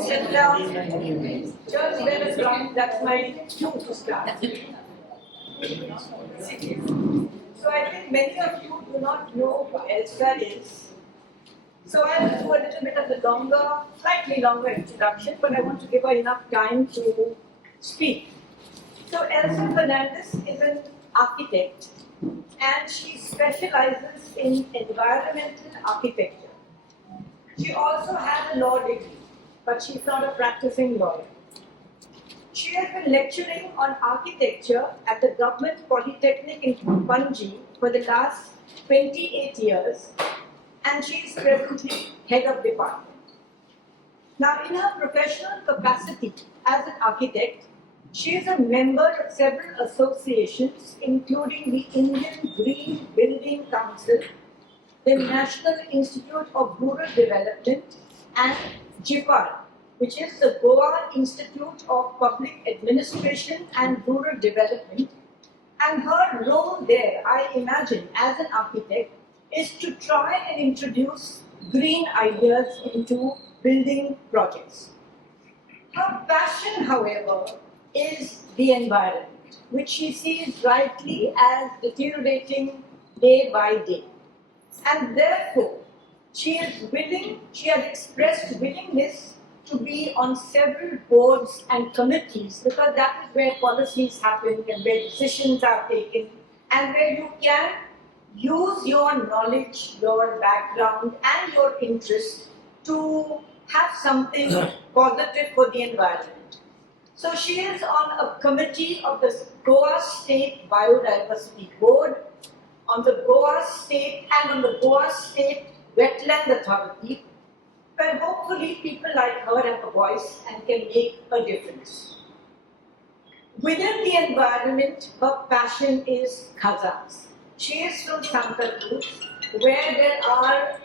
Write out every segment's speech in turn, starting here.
Sit down, just let us run. That's my cue to start. So I think many of you do not know who Elsa is. So I'll do a little bit of the slightly longer introduction, but I want to give her enough time to speak. So Elsa Fernandes is an architect, and she specializes in environmental architecture. She also has a law degree, but she's not a practicing lawyer. She has been lecturing on architecture at the Government Polytechnic in Panchayat for the last 28 years, and she is presently head of department. Now, in her professional capacity as an architect, she is a member of several associations, including the Indian Green Building Council, the National Institute of Rural Development, and GIPAR, which is the Goa Institute of Public Administration and Rural Development. And her role there, I imagine, as an architect, is to try and introduce green ideas into building projects. Her passion, however, is the environment, which she sees rightly as deteriorating day by day. And therefore, she has expressed willingness to be on several boards and committees, because that is where policies happen and where decisions are taken, and where you can use your knowledge, your background, and your interest to have something positive for the environment. So she is on a committee of the Goa State Biodiversity Board, on the Goa State Wetland Authority, where hopefully people like her have a voice and can make a difference. Within the environment, her passion is khazans. She is from St Cruz, where there are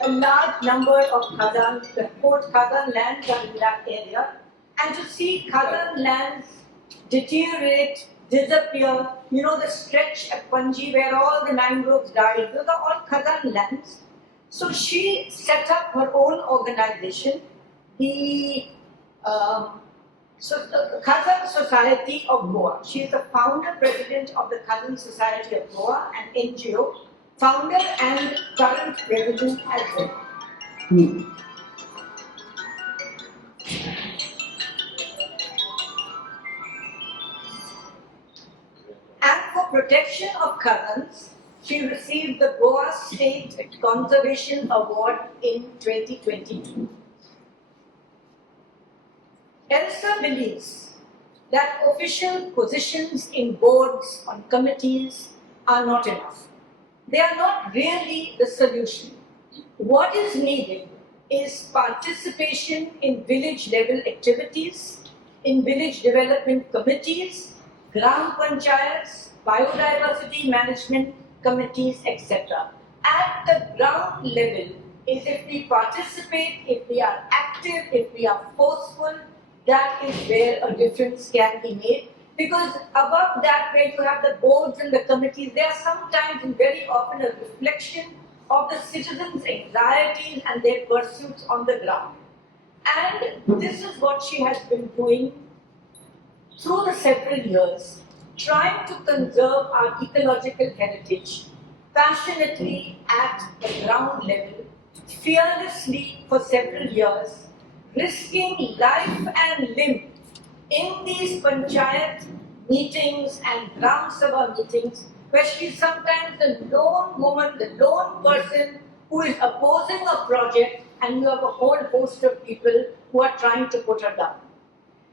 a large number of khazans, the khazan lands are in that area, and to see khazan lands deteriorate, disappear, the stretch at Panji where all the mangroves died, those are all khazan lands. So she set up her own organization, the Khazan Society of Goa. She is the founder president of the Khazan Society of Goa, an NGO, founder and current president as well. And for protection of Khazans, she received the Goa State Conservation Award in 2022. Elsa believes that official positions in boards, on committees, are not enough. They are not really the solution. What is needed is participation in village level activities, in village development committees, gram panchayats, biodiversity management committees, etc. At the ground level is if we participate, if we are active, if we are forceful, that is where a difference can be made. Because above that, where you have the boards and the committees, they are sometimes and very often a reflection of the citizens' anxieties and their pursuits on the ground. And this is what she has been doing through the several years, trying to conserve our ecological heritage passionately at the ground level, fearlessly for several years, risking life and limb in these panchayat meetings and gram sabha meetings, where she is sometimes the lone woman, the lone person who is opposing a project, and you have a whole host of people who are trying to put her down.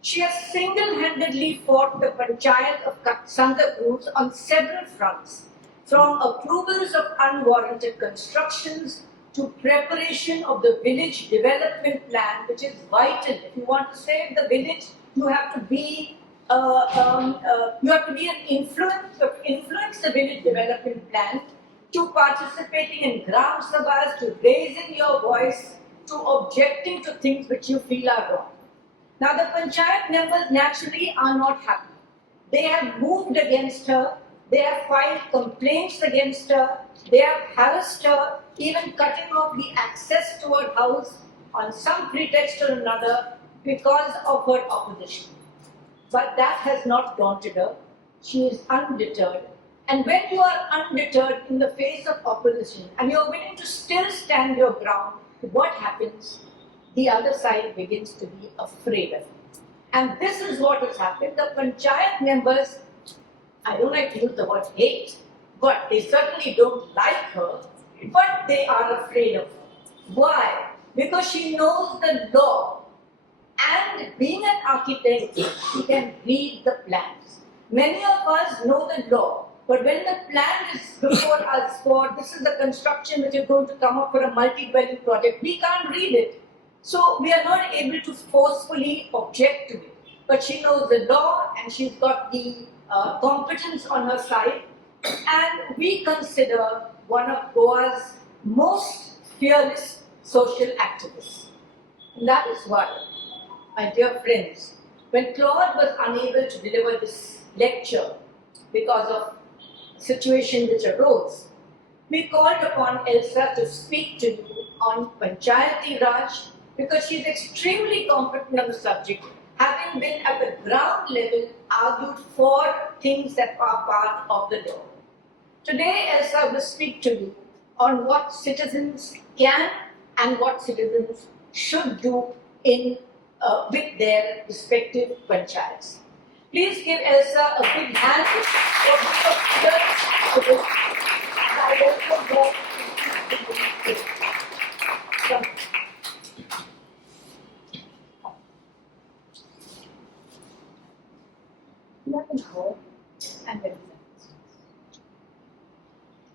She has single-handedly fought the Panchayat of St Cruz on several fronts, from approvals of unwarranted constructions to preparation of the village development plan, which is vital. If you want to save the village, you have to be an influence the village development plan, to participating in gram sabhas, to raising your voice, to objecting to things which you feel are wrong. Now the panchayat members naturally are not happy. They have moved against her, they have filed complaints against her, they have harassed her, even cutting off the access to her house on some pretext or another because of her opposition. But that has not daunted her. She is undeterred. And when you are undeterred in the face of opposition and you are willing to still stand your ground, what happens? The other side begins to be afraid of you. And this is what has happened. The Panchayat members, I don't like to use the word hate, but they certainly don't like her, but they are afraid of her. Why? Because she knows the law. And being an architect, she can read the plans. Many of us know the law, but when the plan is before us for this is the construction which is going to come up for a multi-dwelling project, we can't read it. So we are not able to forcefully object to it. But she knows the law and she's got the competence on her side. And we consider one of Goa's most fearless social activists. And that is why, my dear friends, when Claude was unable to deliver this lecture because of a situation which arose, we called upon Elsa to speak to you on Panchayati Raj because she is extremely competent on the subject, having been at the ground level argued for things that are part of the law. Today, Elsa will speak to you on what citizens can and what citizens should do in with their respective panchayats. Please give Elsa a big hand for being a I welcome her to the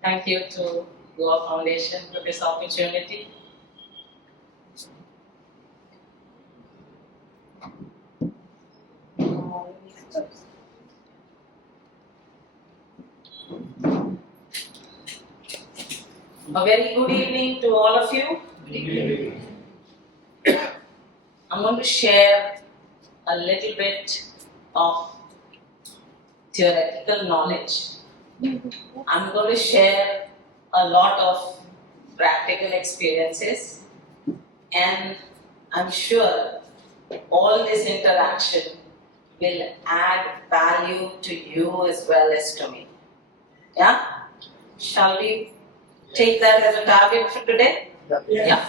Thank you to Goa Foundation for this opportunity. A very good evening to all of you. Good evening. I'm going to share a little bit of theoretical knowledge. I'm going to share a lot of practical experiences, and I'm sure all this interaction will add value to you as well as to me. Yeah? Shall we take that as a target for today? Yeah.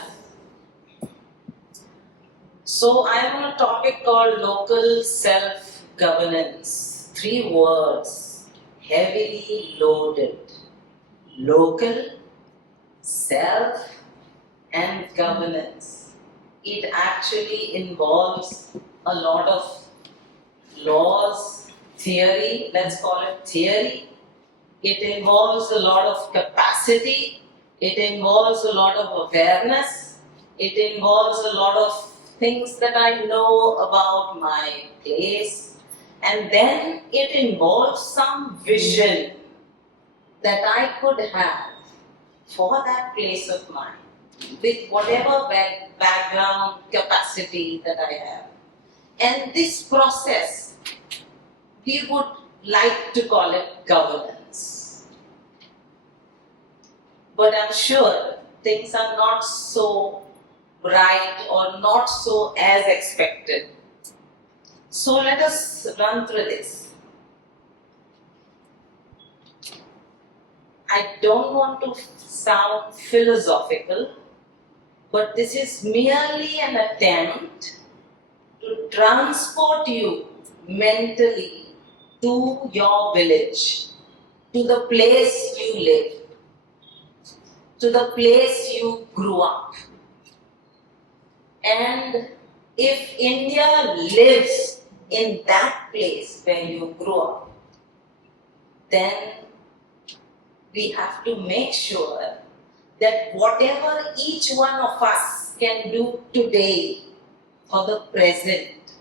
So I am on a topic called local self-governance. 3 words, heavily loaded. Local, self, and governance. It actually involves a lot of laws, theory, let's call it theory. It involves a lot of capacity. It involves a lot of awareness. It involves a lot of things that I know about my place. And then it involves some vision that I could have for that place of mine with whatever background, capacity that I have. And this process, we would like to call it governance. But I'm sure things are not so bright or not so as expected. So let us run through this. I don't want to sound philosophical, but this is merely an attempt to transport you mentally to your village, to the place you live, to the place you grew up. And if India lives in that place where you grew up, then we have to make sure that whatever each one of us can do today for the present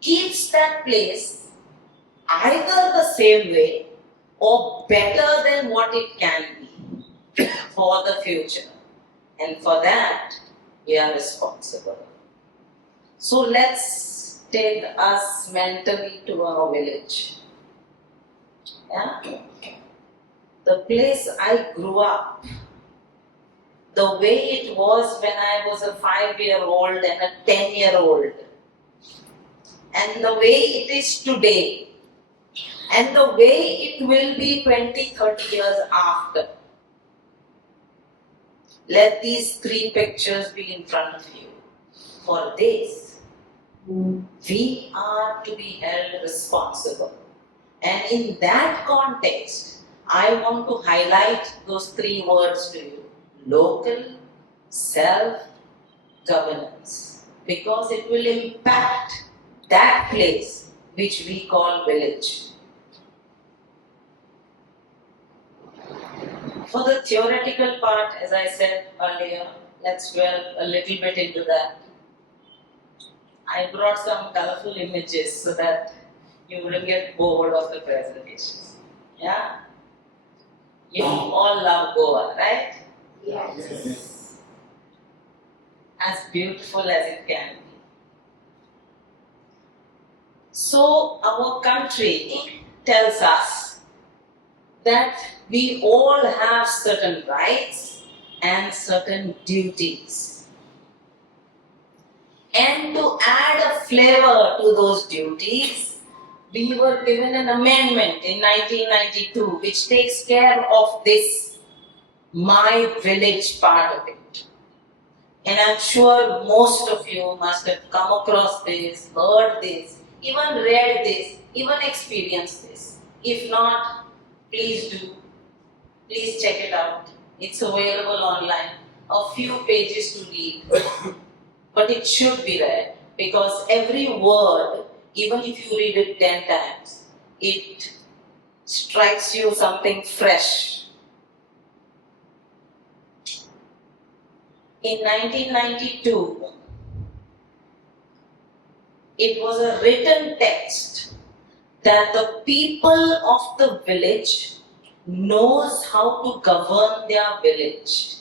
keeps that place either the same way or better than what it can be for the future. And for that, we are responsible. So let's take us mentally to our village. Yeah? The place I grew up, the the way it was when I was a 5-year-old and a 10-year-old, and the way it is today, and the way it will be 20-30 years after. Let these 3 pictures be in front of you. For this, we are to be held responsible. And in that context, I want to highlight those 3 words to you. Local, self-governance. Because it will impact that place which we call village. For the theoretical part, as I said earlier, let's delve a little bit into that. I brought some colorful images so that you wouldn't get bored of the presentation. Yeah? You all love Goa, right? Yes. As beautiful as it can be. So, our country tells us that we all have certain rights and certain duties. And to add a flavor to those duties, we were given an amendment in 1992 which takes care of this my village part of it. And I'm sure most of you must have come across this, heard this, even read this, even experienced this. If not, please do. Please check it out. It's available online. A few pages to read. But it should be read because every word, even if you read it 10 times, it strikes you something fresh. In 1992, it was a written text that the people of the village knows how to govern their village.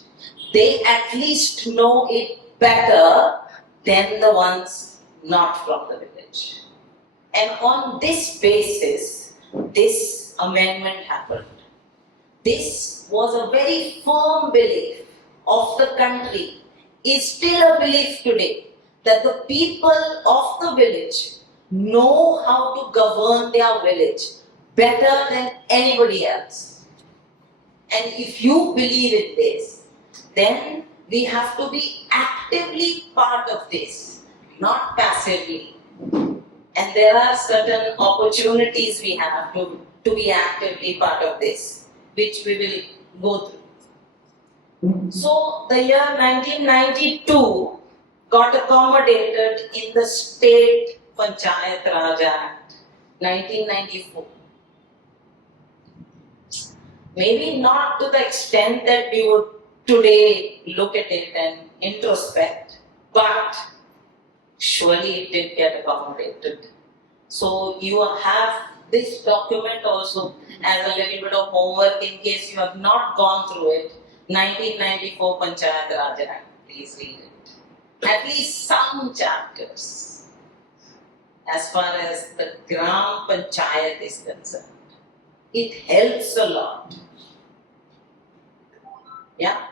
They at least know it better than the ones not from the village. And on this basis, this amendment happened. This was a very firm belief of the country, is still a belief today, that the people of the village know how to govern their village better than anybody else. And if you believe in this, then we have to be actively part of this, not passively. And there are certain opportunities we have to be actively part of this, which we will go through. So the year 1992 got accommodated in the State Panchayat Raj Act, 1994. Maybe not to the extent that we would today look at it and introspect, but surely it did get accommodated. So you have this document also as a little bit of homework in case you have not gone through it. 1994 Panchayat Raj Act, please read it. At least some chapters as far as the Gram Panchayat is concerned. It helps a lot. Yeah?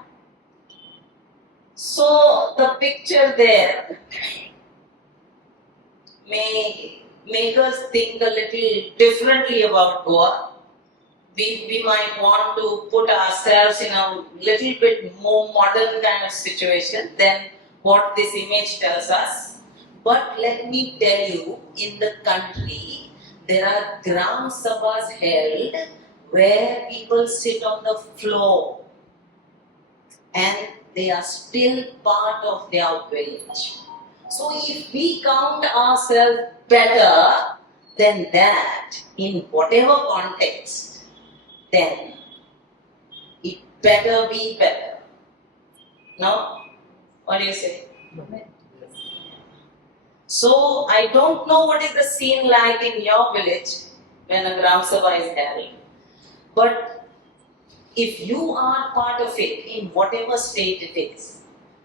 So the picture there may make us think a little differently about Goa. We might want to put ourselves in a little bit more modern kind of situation than what this image tells us. But let me tell you, in the country, there are Gram sabhas held where people sit on the floor and they are still part of their village. So if we count ourselves better than that in whatever context, then it better be better. No? What do you say? So I don't know what is the scene like in your village when a Gram Sabha is held. But if you are part of it in whatever state it is,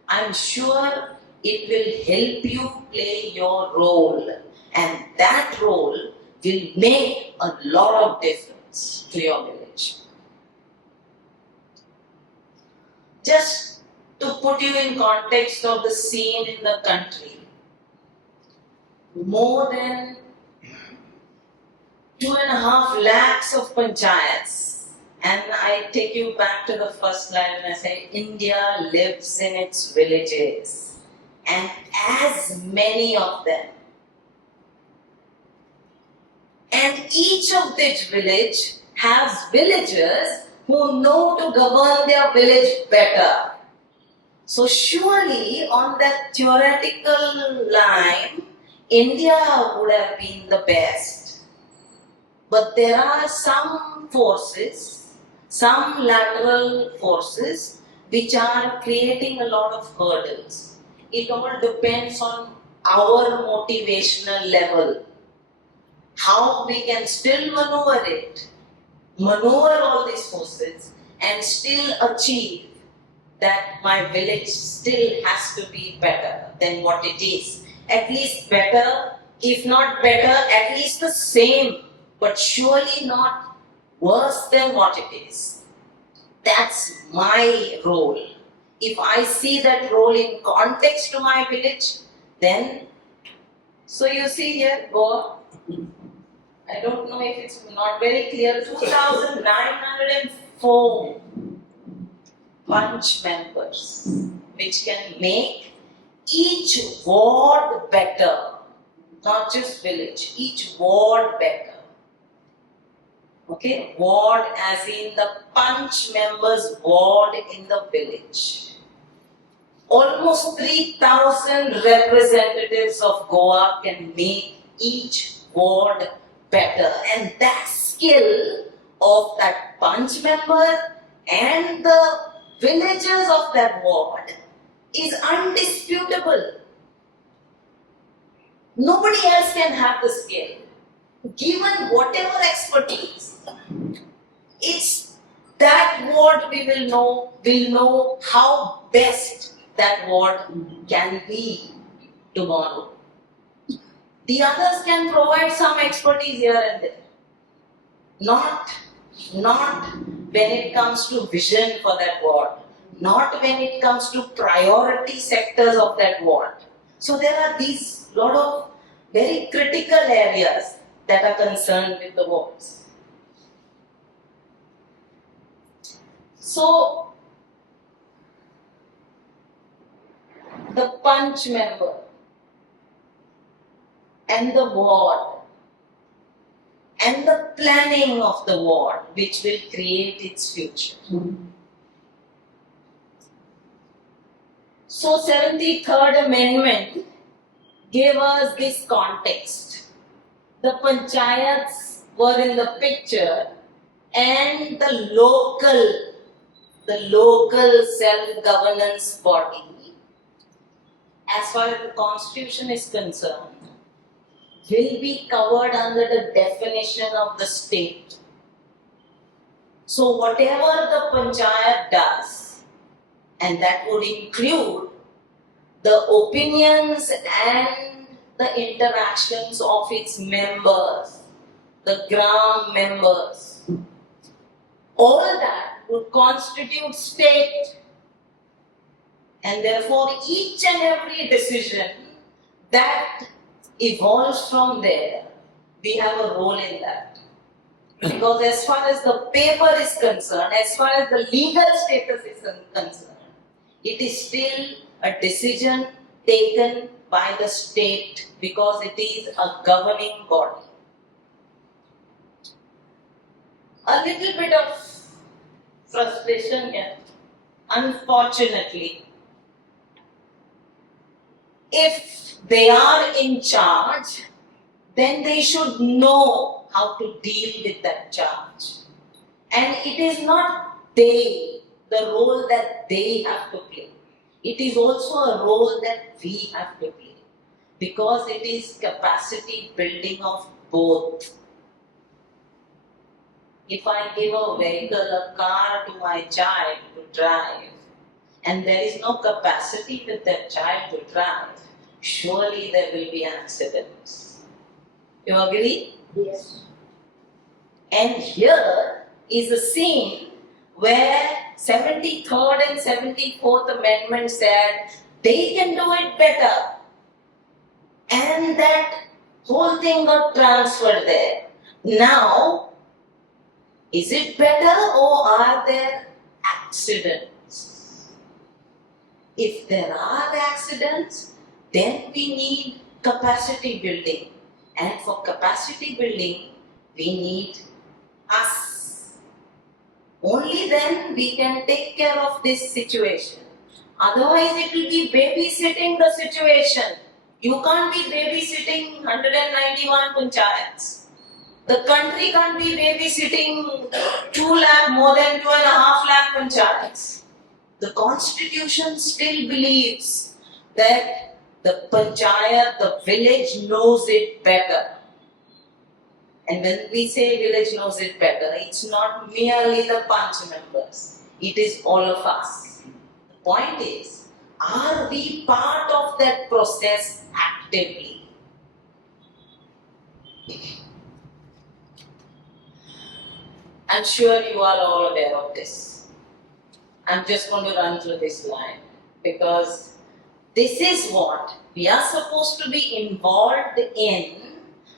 I'm sure it will help you play your role. And that role will make a lot of difference to your village. Just to put you in context of the scene in the country, more than 2.5 lakhs of panchayats, and I take you back to the first slide and I say India lives in its villages, and as many of them, and each of this village has villagers who know to govern their village better. So surely on that theoretical line, India would have been the best. But there are some forces, some lateral forces, which are creating a lot of hurdles. It all depends on our motivational level. How we can still maneuver all these forces and still achieve that my village still has to be better than what it is. At least better, if not better, at least the same, but surely not worse than what it is. That's my role. If I see that role in context to my village, then, so you see here, Goa, I don't know if it's not very clear, 2,904 Panch members, which can make each ward better, not just village, each ward better. Okay, ward as in the Panch members ward in the village. Almost 3,000 representatives of Goa can make each ward better, and that skill of that Panch member and the villagers of that ward is undisputable. Nobody else can have the skill. Given whatever expertise, it's that ward we will know how best that ward can be tomorrow. The others can provide some expertise here and there. Not when it comes to vision for that ward, not when it comes to priority sectors of that ward. So there are these lot of very critical areas that are concerned with the wards. So the Panch member and the ward and the planning of the ward which will create its future. So 73rd Amendment gave us this context. The Panchayats were in the picture and the local self-governance body, as far as the constitution is concerned, will be covered under the definition of the state. So whatever the Panchayat does, and that would include the opinions and the interactions of its members, the Gram members, all that would constitute state, and therefore each and every decision that evolves from there, we have a role in that. Because as far as the paper is concerned, as far as the legal status is concerned, it is still a decision taken by the state because it is a governing body. A little bit of frustration here, unfortunately. If they are in charge, then they should know how to deal with that charge. And it is not the role that they have to play. It is also a role that we have to play. Because it is capacity building of both. If I give a vehicle, a car to my child to drive, and there is no capacity with that child to drive, surely there will be accidents. You agree? Yes. And here is a scene where 73rd and 74th Amendment said they can do it better. And that whole thing got transferred there. Now, is it better or are there accidents? If there are accidents, then we need capacity building. And for capacity building, we need us. Only then we can take care of this situation. Otherwise, it will be babysitting the situation. You can't be babysitting 191 Panchayats. The country can't be babysitting 2 lakh, more than 2.5 lakh Panchayats. The constitution still believes that the Panchayat, the village knows it better. And when we say village knows it better, it's not merely the Panch members, it is all of us. The point is, are we part of that process actively? I'm sure you are all aware of this. I'm just going to run through this line because this is what we are supposed to be involved in,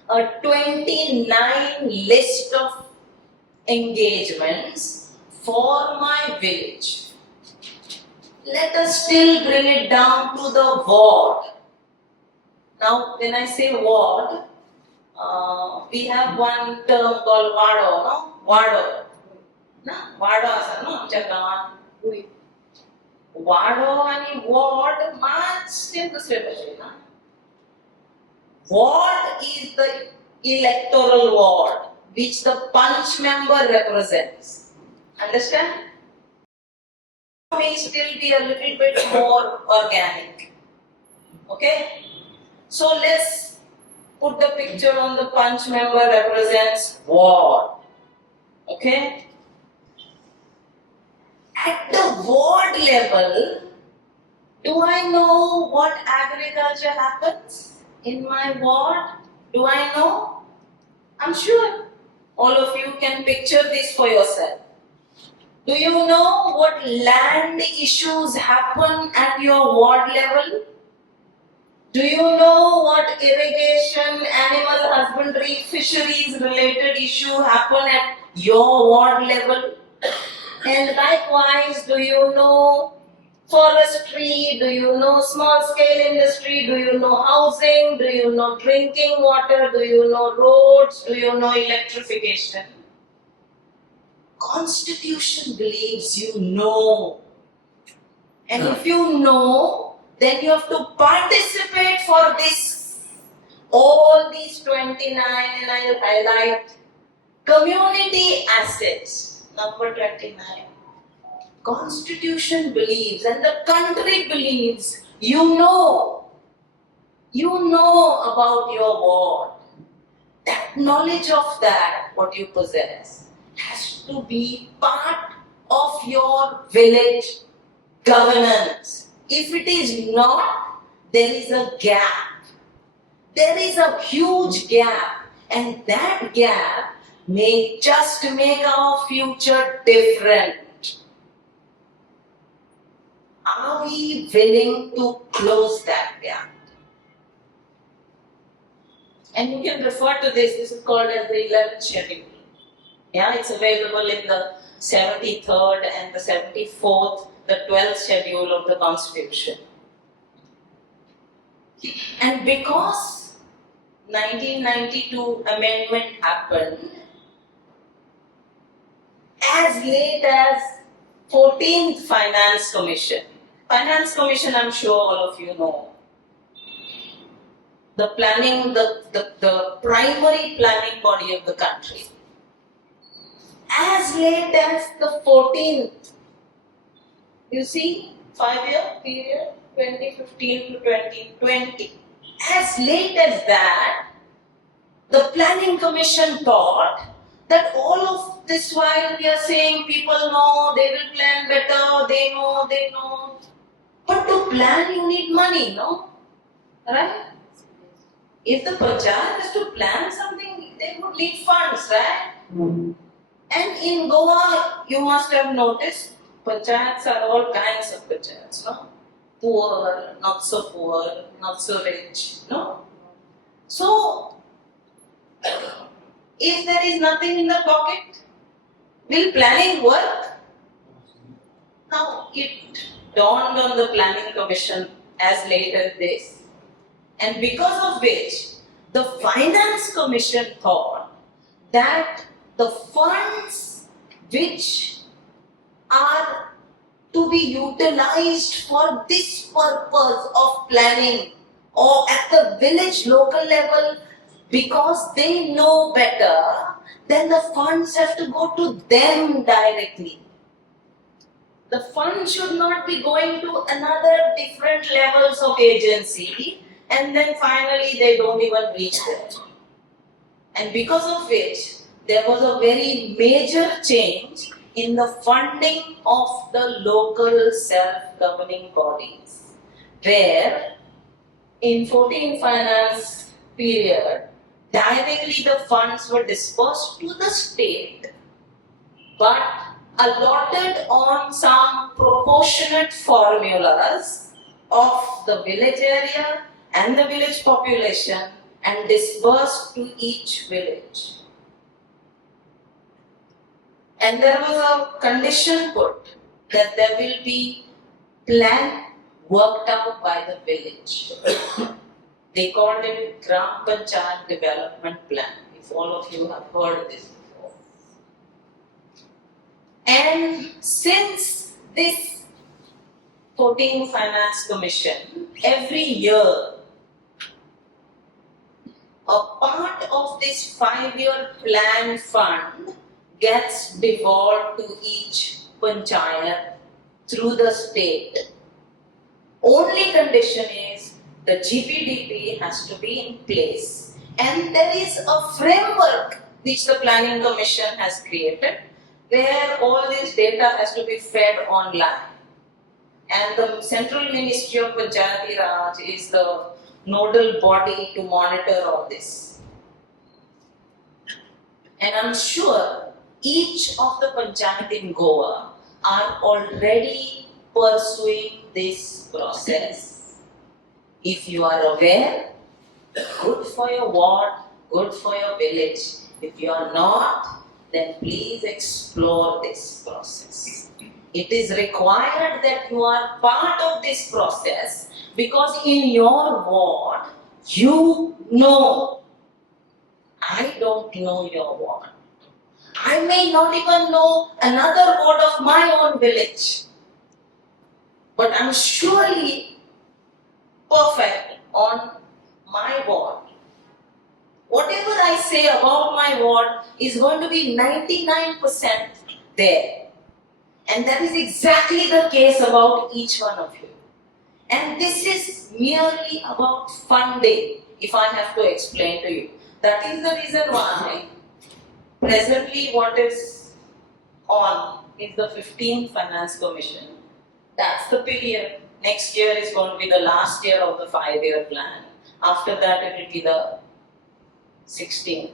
a 29 list of engagements for my village. Let us still bring it down to the ward. Now, when I say ward, we have one term called wado, no? Wado. No? Wado asa, no? Amcha gawan. Wado and ward much in the syllabus, na? Ward is the electoral ward which the Panch member represents. Understand? May still be a little bit more organic. Okay? So let's put the picture on the Panch member represents ward. Okay? At the ward level, do I know what agriculture happens in my ward? Do I know? I'm sure all of you can picture this for yourself. Do you know what land issues happen at your ward level? Do you know what irrigation, animal husbandry, fisheries related issue happen at your ward level? And likewise, do you know forestry? Do you know small scale industry? Do you know housing? Do you know drinking water? Do you know roads? Do you know electrification? Constitution believes you know. And if you know, then you have to participate for this. All these 29, and I'll highlight community assets, number 29. Constitution believes and the country believes you know about your ward. That knowledge of that, what you possess, has to be part of your village governance. If it is not, there is a gap. There is a huge gap, and that gap may just make our future different. Are we willing to close that gap? And you can refer to this. This is called as the 11th schedule. Yeah, it's available in the 73rd and the 74th, the 12th schedule of the Constitution. And because 1992 amendment happened, as late as 14th Finance Commission. Finance Commission, I'm sure all of you know. The planning, the primary planning body of the country. As late as the 14th, you see, 5-year period, 2015 to 2020. As late as that, the planning commission thought that all of this while we are saying people know, they will plan better, they know. But to plan you need money, no? Right? If the Panchayat has to plan something, they would need funds, right? And in Goa, you must have noticed, panchayats are all kinds of panchayats, no? Poor, not so rich, no? So, if there is nothing in the pocket, will planning work? Now, it dawned on the Planning Commission as late as this. And because of which, the Finance Commission thought that the funds which are to be utilized for this purpose of planning or at the village local level, because they know better, then the funds have to go to them directly. The fund should not be going to another different levels of agency, and then finally they don't even reach there. And because of which, there was a very major change in the funding of the local self-governing bodies, where in 14 finance period, directly the funds were dispersed to the state, but allotted on some proportionate formulas of the village area and the village population and dispersed to each village. And there was a condition put that there will be plan worked out by the village. They called it Gram Panchayat Development Plan, if all of you have heard this before. And since this 14 Finance Commission, every year, a part of this 5-year plan fund gets devolved to each panchayat through the state. Only condition is the GPDP has to be in place, and there is a framework which the Planning Commission has created where all this data has to be fed online. And the Central Ministry of Panchayati Raj is the nodal body to monitor all this. And I'm sure each of the panchayat in Goa are already pursuing this process. If you are aware, good for your ward, good for your village. If you are not, then please explore this process. It is required that you are part of this process, because in your ward, you know. I don't know your ward. I may not even know another ward of my own village. But I'm surely perfect on my ward. Whatever I say about my ward is going to be 99% there. And that is exactly the case about each one of you. And this is merely about funding, if I have to explain to you. That is the reason why presently what is on is the 15th Finance Commission. That's the period. Next year is going to be the last year of the 5-year plan. After that it will be the 16th.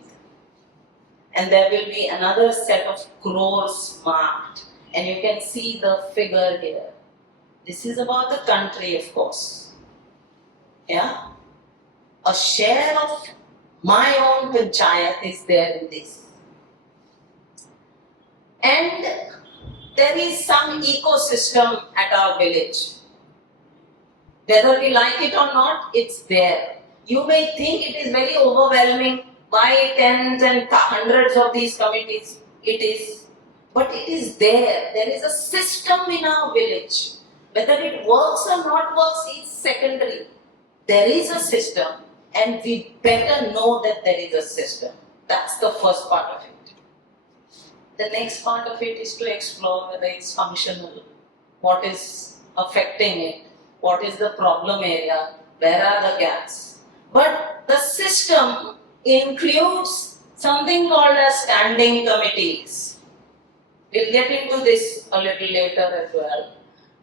And there will be another set of crores marked. And you can see the figure here. This is about the country, of course. Yeah? A share of my own panchayat is there in this. And there is some ecosystem at our village. Whether we like it or not, it's there. You may think it is very overwhelming. Why tens and hundreds of these committees? It is. But it is there. There is a system in our village. Whether it works or not works is secondary. There is a system, and we better know that there is a system. That's the first part of it. The next part of it is to explore whether it's functional, what is affecting it, what is the problem area, where are the gaps. But the system includes something called as standing committees. We'll get into this a little later as well.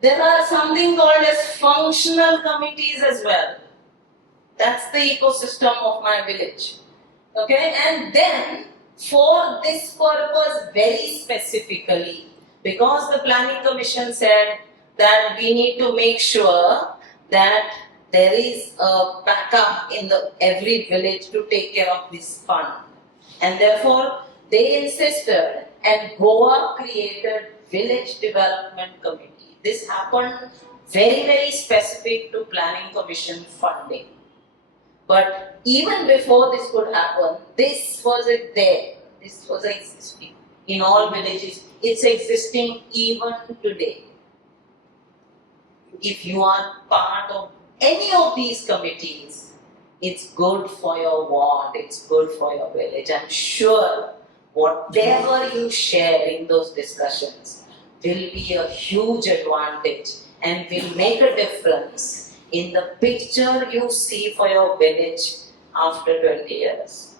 There are something called as functional committees as well. That's the ecosystem of my village. Okay, and then for this purpose very specifically, because the Planning Commission said that we need to make sure that there is a backup in every village to take care of this fund. And therefore, they insisted and Goa created Village Development Committee. This happened very, very specific to Planning Commission funding. But even before this could happen, this was there. This was existing in all villages. It's existing even today. If you are part of any of these committees, it's good for your ward, it's good for your village. I'm sure whatever you share in those discussions will be a huge advantage and will make a difference in the picture you see for your village after 20 years.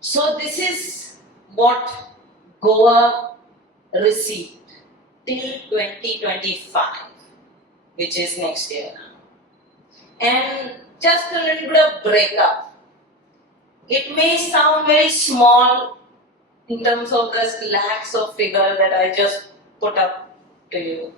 So this is what Goa received till 2025, which is next year now. And just a little bit of breakup. It may sound very small in terms of the lakhs of figure that I just put up to you.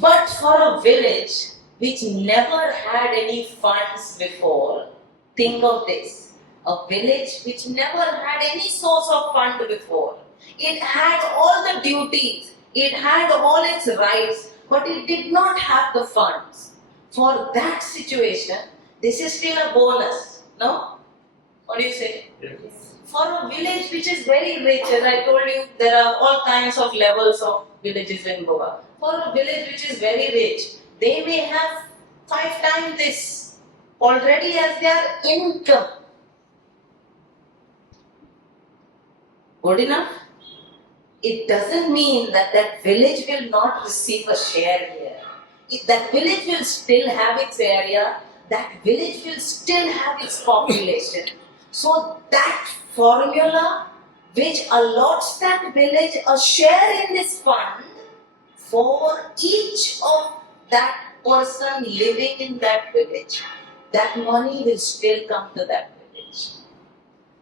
But for a village which never had any funds before, think of this. A village which never had any source of fund before. It had all the duties, it had all its rights, but it did not have the funds. For that situation, this is still a bonus, no? What do you say? Yes. For a village which is very rich, as I told you, there are all kinds of levels of villages in Goa. For a village which is very rich, they may have 5 times this already as their income. Good enough? It doesn't mean that that village will not receive a share here. That village will still have its area, that village will still have its population. So that formula which allots that village a share in this fund for each of that person living in that village, that money will still come to that village.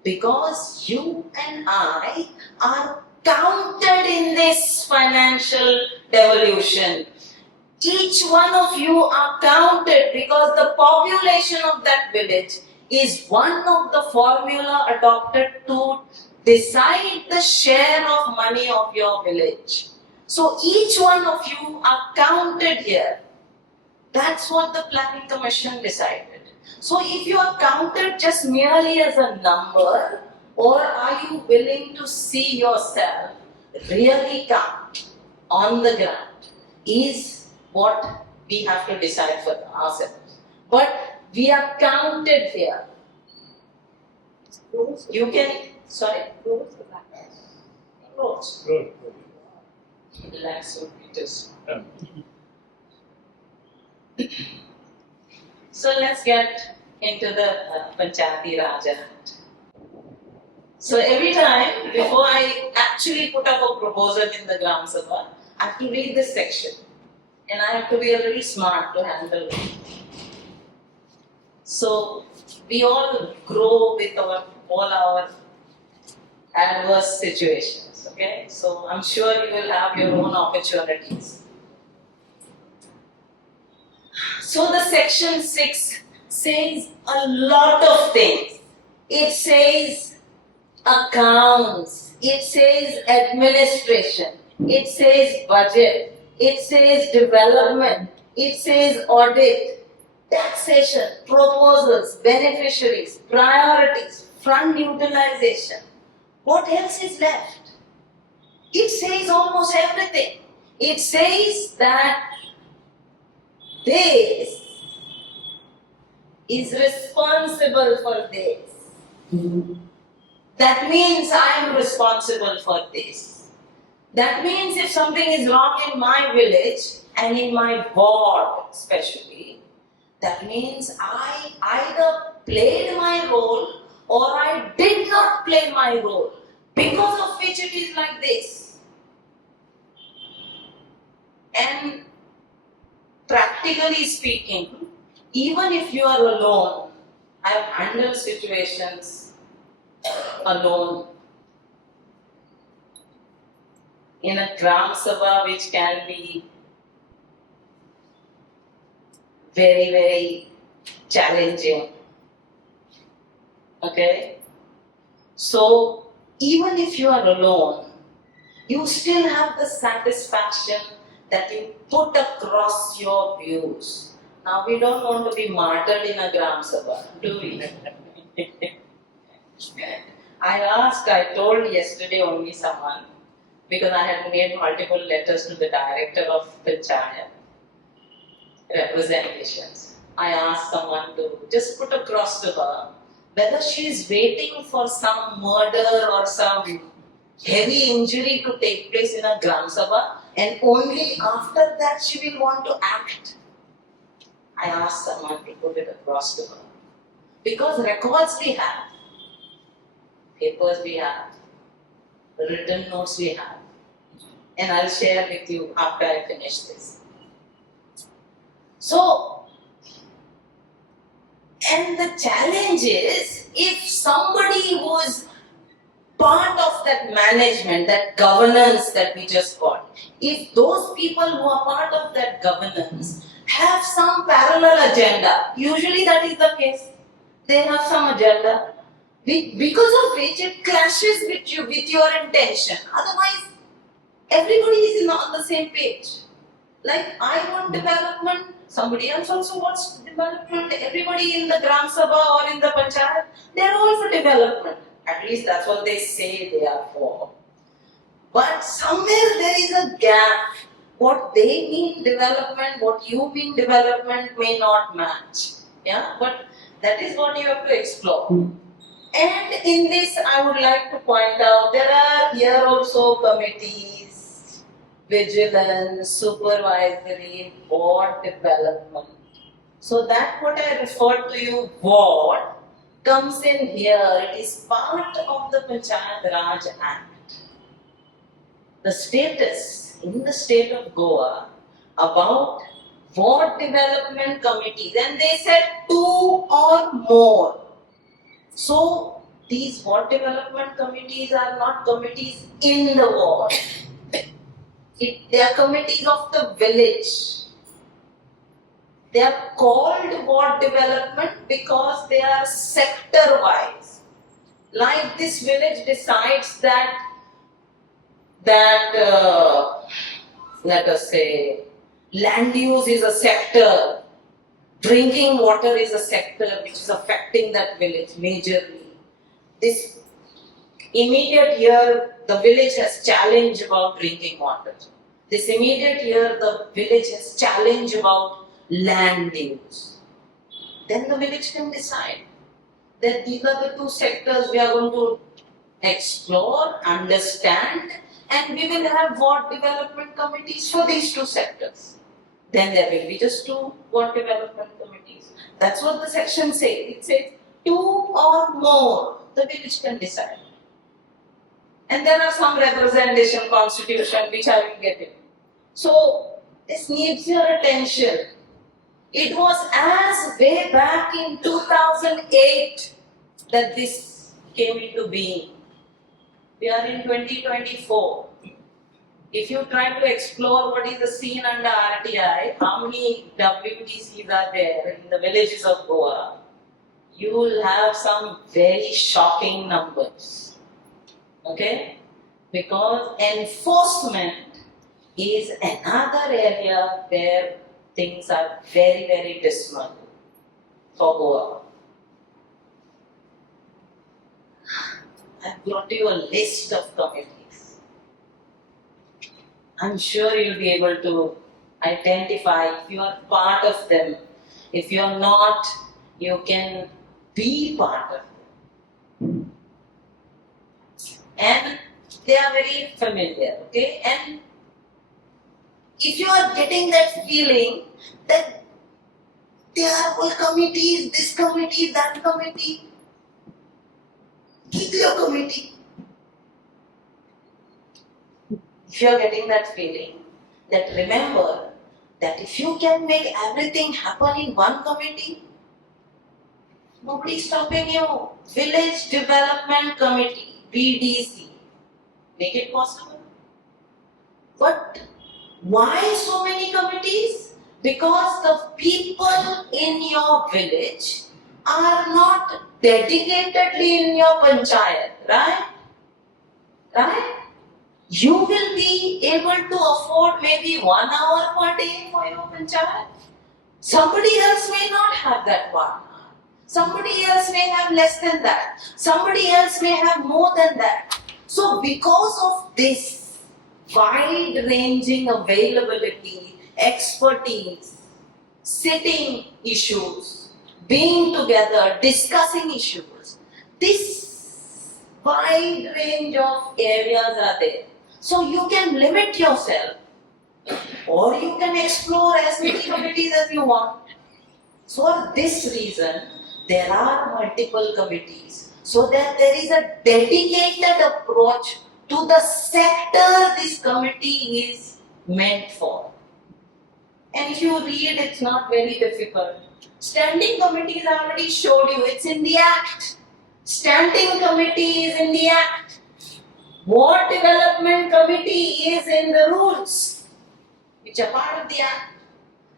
Because you and I are counted in this financial devolution. Each one of you are counted because the population of that village is one of the formula adopted to decide the share of money of your village. So each one of you are counted here. That's what the Planning Commission decided. So if you are counted just merely as a number, or are you willing to see yourself really count on the ground, is what we have to decide for ourselves. But we are counted here. You can, sorry? Crores. Lakhs would be just. So let's get into the Panchayati Raj Act. So every time, before I actually put up a proposal in the Gram Sabha, I have to read this section. And I have to be a little smart to handle it. So we all grow with all our adverse situations, okay? So I'm sure you will have your own opportunities. So the section 6 says a lot of things. It says accounts, it says administration, it says budget, it says development, it says audit, taxation, proposals, beneficiaries, priorities, fund utilization. What else is left? It says almost everything. It says that this is responsible for this. That means I am responsible for this. That means if something is wrong in my village and in my ward especially, that means I either played my role or I did not play my role, because of which it is like this. And practically speaking, even if you are alone, I've handled situations alone in a Gram Sabha, which can be very, very challenging. Okay? So, even if you are alone, you still have the satisfaction that you put across your views. Now, we don't want to be martyred in a Gram Sabha, do we? I told yesterday only someone, because I had made multiple letters to the director of Panchayat representations. I asked someone to just put across to her whether she is waiting for some murder or some heavy injury to take place in a Gram Sabha, and only after that she will want to act. I asked someone to put it across to her. Because records we have, papers we have, written notes we have, and I'll share with you after I finish this. So, and the challenge is, if somebody was part of that management, that governance that we just got, if those people who are part of that governance have some parallel agenda, usually that is the case, they have some agenda, because of which it clashes with your intention. Otherwise, everybody is on the same page. Like, I want development, somebody else also wants development, everybody in the Gram Sabha or in the Panchayat, they are all for development. At least that's what they say they are for. But somewhere there is a gap. What they mean development, what you mean development may not match. Yeah, but that is what you have to explore. And in this, I would like to point out, there are here also committees, vigilance, supervisory, board development. So that what I referred to you, board, comes in here. It is part of the Panchayat Raj Act. The status in the state of Goa about ward development committees, and they said 2 or more. So these ward development committees are not committees in the ward. They are committees of the village. They are called ward development because they are sector wise. Like this village decides that let us say, land use is a sector, drinking water is a sector which is affecting that village majorly. This immediate year, the village has challenge about drinking water. This immediate year, the village has challenge about land use. Then the village can decide that these are the 2 sectors we are going to explore, understand, and we will have ward development committees for these 2 sectors. Then there will be just 2 ward development committees. That's what the section says. It says 2 or more, the village can decide. And there are some representation constitution which I will get in. So this needs your attention. It was as way back in 2008 that this came into being. We are in 2024. If you try to explore what is the scene under RTI, how many WTCs are there in the villages of Goa, you will have some very shocking numbers. Okay? Because enforcement is another area where things are very, very dismal for Goa. I've brought you a list of committees. I'm sure you'll be able to identify if you are part of them. If you're not, you can be part of them. And they are very familiar, okay? And if you are getting that feeling that there are all committees, this committee, that committee, keep your committee. If you are getting that feeling, that remember that if you can make everything happen in one committee, Nobody's stopping you. Village Development Committee, VDC. Make it possible. But why so many committees? Because the people in your village are not dedicatedly in your panchayat, right? Right? You will be able to afford maybe 1 hour per day for your panchayat. Somebody else may not have that 1 hour. Somebody else may have less than that. Somebody else may have more than that. So because of this wide-ranging availability, expertise, sitting issues, being together, discussing issues, this wide range of areas are there. So you can limit yourself or you can explore as many committees as you want. So for this reason, there are multiple committees so that there is a dedicated approach to the sector this committee is meant for. And if you read, it's not very difficult. Standing committees, I already showed you, it's in the Act. Standing committee is in the Act. Ward Development Committee is in the rules, which are part of the Act.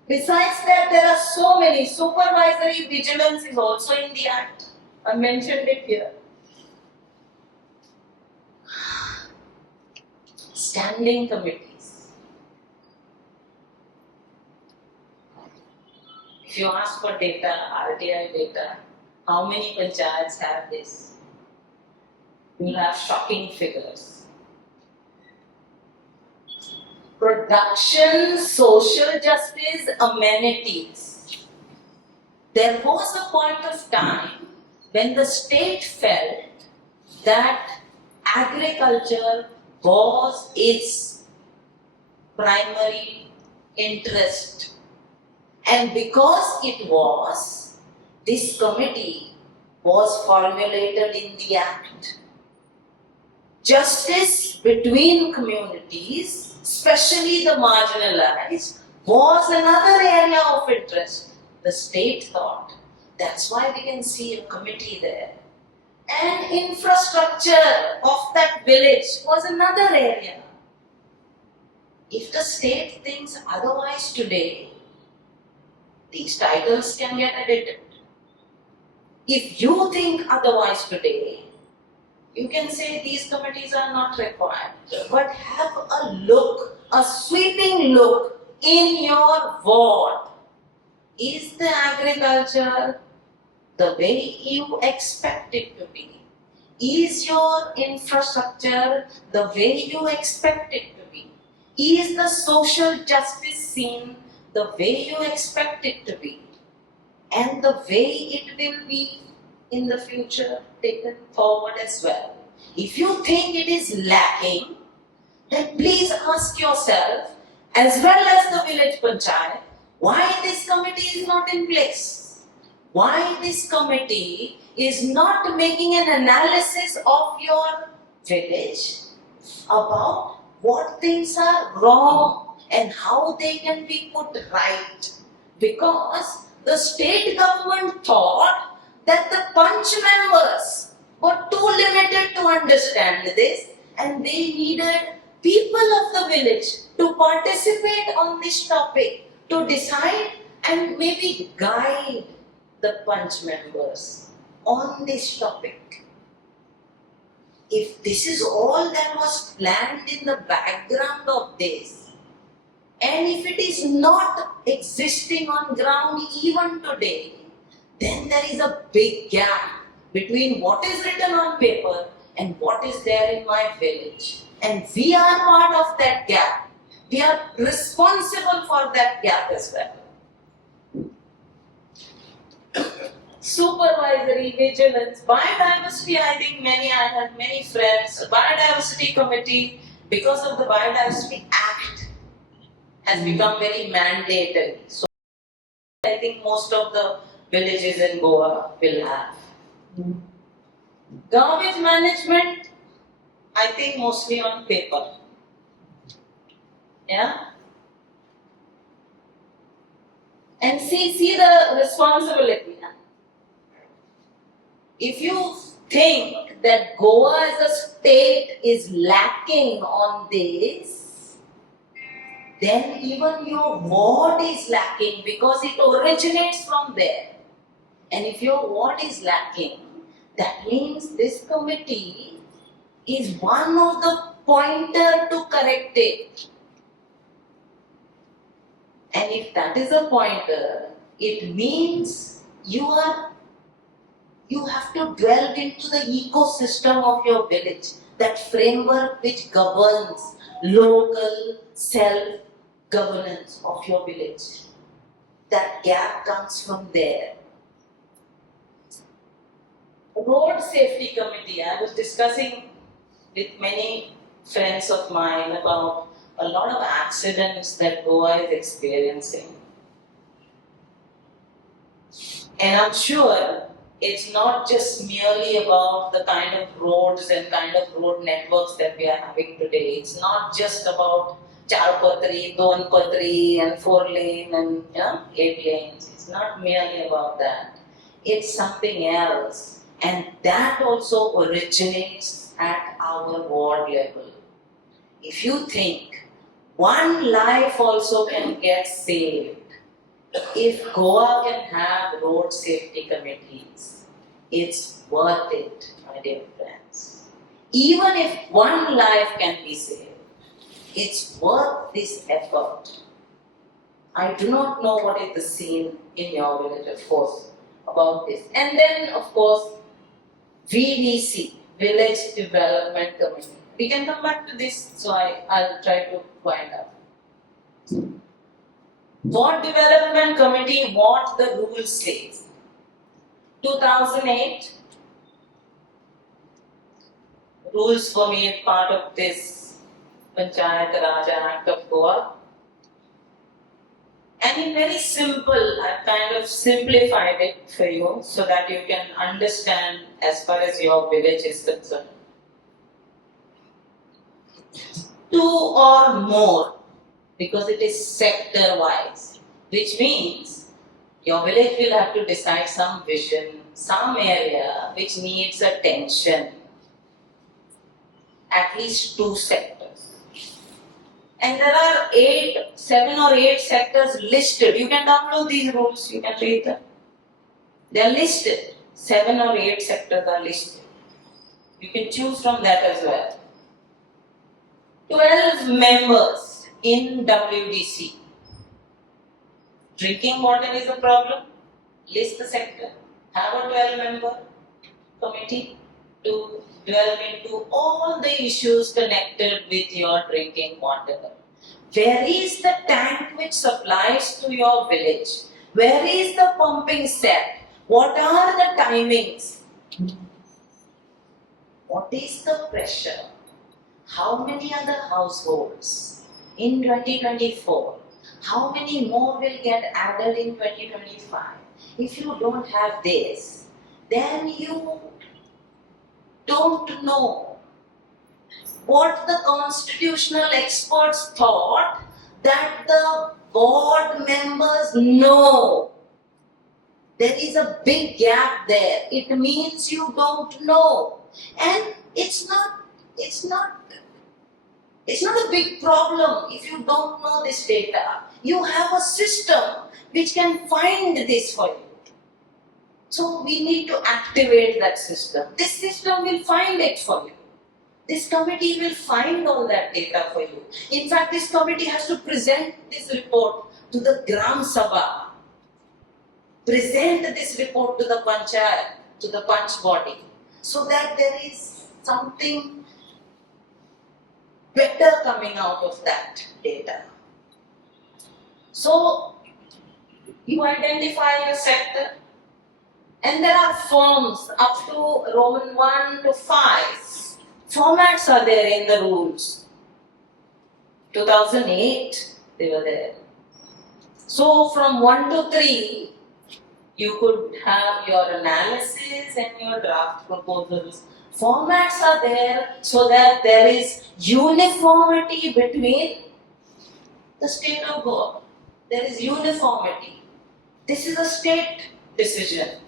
Besides that, there are so many. Supervisory vigilance is also in the Act. I mentioned it here. Standing committees. If you ask for data, RTI data, how many panchayats have this? You'll have shocking figures. Production, social justice, amenities. There was a point of time when the state felt that agriculture was its primary interest. And because it was, this committee was formulated in the Act. Justice between communities, especially the marginalized, was another area of interest. The state thought, that's why we can see a committee there. And infrastructure of that village was another area. If the state thinks otherwise today, these titles can get edited. If you think otherwise today, you can say these committees are not required. But have a look, a sweeping look in your ward. Is the agriculture the way you expect it to be? Is your infrastructure the way you expect it to be? Is the social justice seen the way you expect it to be? And the way it will be in the future taken forward as well. If you think it is lacking, then please ask yourself, as well as the village panchayat, why this committee is not in place? Why this committee is not making an analysis of your village about what things are wrong and how they can be put right? Because the state government thought that the Panch members were too limited to understand this and they needed people of the village to participate on this topic, to decide and maybe guide the Panch members on this topic. If this is all that was planned in the background of this, and if it is not existing on ground even today, then there is a big gap between what is written on paper and what is there in my village. And we are part of that gap. We are responsible for that gap as well. Supervisory vigilance, biodiversity, I have many friends, biodiversity committee, because of the Biodiversity Act, has become very mandatory. So I think most of the villages in Goa will have. Garbage management, I think mostly on paper. Yeah? And see the responsibility. If you think that Goa as a state is lacking on this, then even your ward is lacking because it originates from there. And if your ward is lacking, that means this committee is one of the pointer to correct it. And if that is a pointer, it means you have to delve into the ecosystem of your village, that framework which governs local self-governance of your village. That gap comes from there. Road Safety Committee, I was discussing with many friends of mine about a lot of accidents that Goa is experiencing. And I'm sure it's not just merely about the kind of roads and kind of road networks that we are having today. It's not just about 4-patri, 2-patri and 4-lane and 8 lanes. It's not merely about that. It's something else. And that also originates at our ward level. If you think one life also can get saved if Goa can have road safety committees, it's worth it, my dear friends. Even if one life can be saved, it's worth this effort. I do not know what is the scene in your village, of course, about this. And then, of course, VDC, Village Development Committee. We can come back to this, so I'll try to wind up. Ward Development Committee, what the rule says. 2008, rules were made part of this Panchayat Raj Act of Goa. And in very simple, I've kind of simplified it for you so that you can understand as far as your village is concerned. 2 or more, because it is sector-wise, which means your village will have to decide some vision, some area which needs attention. At least 2 sectors. And there are 7 or 8 sectors listed. You can download these rules, you can read them. They are listed. 7 or 8 sectors are listed. You can choose from that as well. 12 members in WDC. Drinking water is a problem. List the sector. Have a 12-member committee to delve into all the issues connected with your drinking water. Where is the tank which supplies to your village? Where is the pumping set? What are the timings? What is the pressure? How many other households in 2024? How many more will get added in 2025? If you don't have this, then you don't know what the constitutional experts thought that the board members know. There is a big gap there. It means you don't know. And it's not a big problem if you don't know this data. You have a system which can find this for you. So we need to activate that system. This system will find it for you. This committee will find all that data for you. In fact, this committee has to present this report to the Gram Sabha. Present this report to the Panchayat, to the Panch body, so that there is something better coming out of that data. So, you identify your sector, and there are forms up to Roman 1 to 5. Formats are there in the rules. 2008, they were there. So, from 1 to 3, you could have your analysis and your draft proposals. Formats are there so that there is uniformity between the state of Goa. There is uniformity. This is a state decision.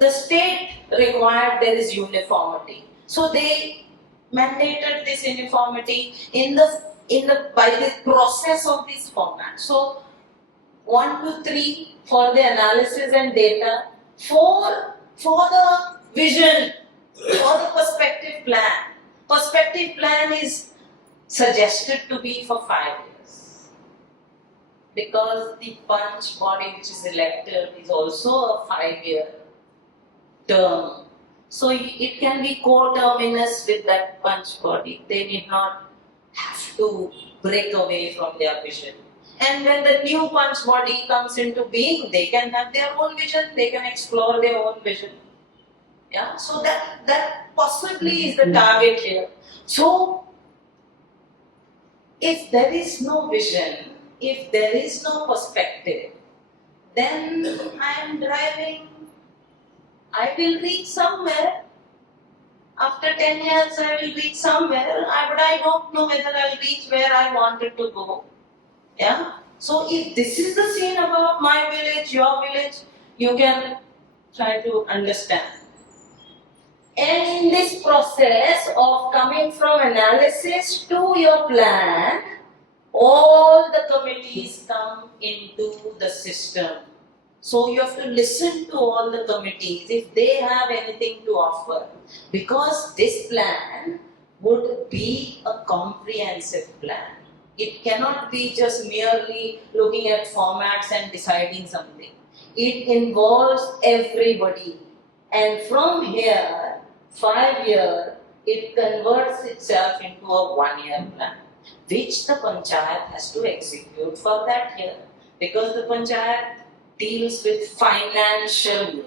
The state required there is uniformity. So they mandated this uniformity in the by the process of this format. So 1 to 3 for the analysis and data, 4 for the vision, for the perspective plan. Perspective plan is suggested to be for 5 years because the punch body which is elected is also a 5-year term. So it can be co-terminus with that punch body. They need not have to break away from their vision. And when the new punch body comes into being, they can have their own vision, they can explore their own vision. Yeah, so that possibly is the target here. So if there is no vision, if there is no perspective, then I am driving, I will reach somewhere. After 10 years, I will reach somewhere, but I don't know whether I will reach where I wanted to go. Yeah? So if this is the scene about my village, your village, you can try to understand. And in this process of coming from analysis to your plan, all the committees come into the system. So you have to listen to all the committees if they have anything to offer. Because this plan would be a comprehensive plan. It cannot be just merely looking at formats and deciding something. It involves everybody. And from here, 5 years, it converts itself into a 1-year plan, which the Panchayat has to execute for that year. Because the Panchayat deals with financial year.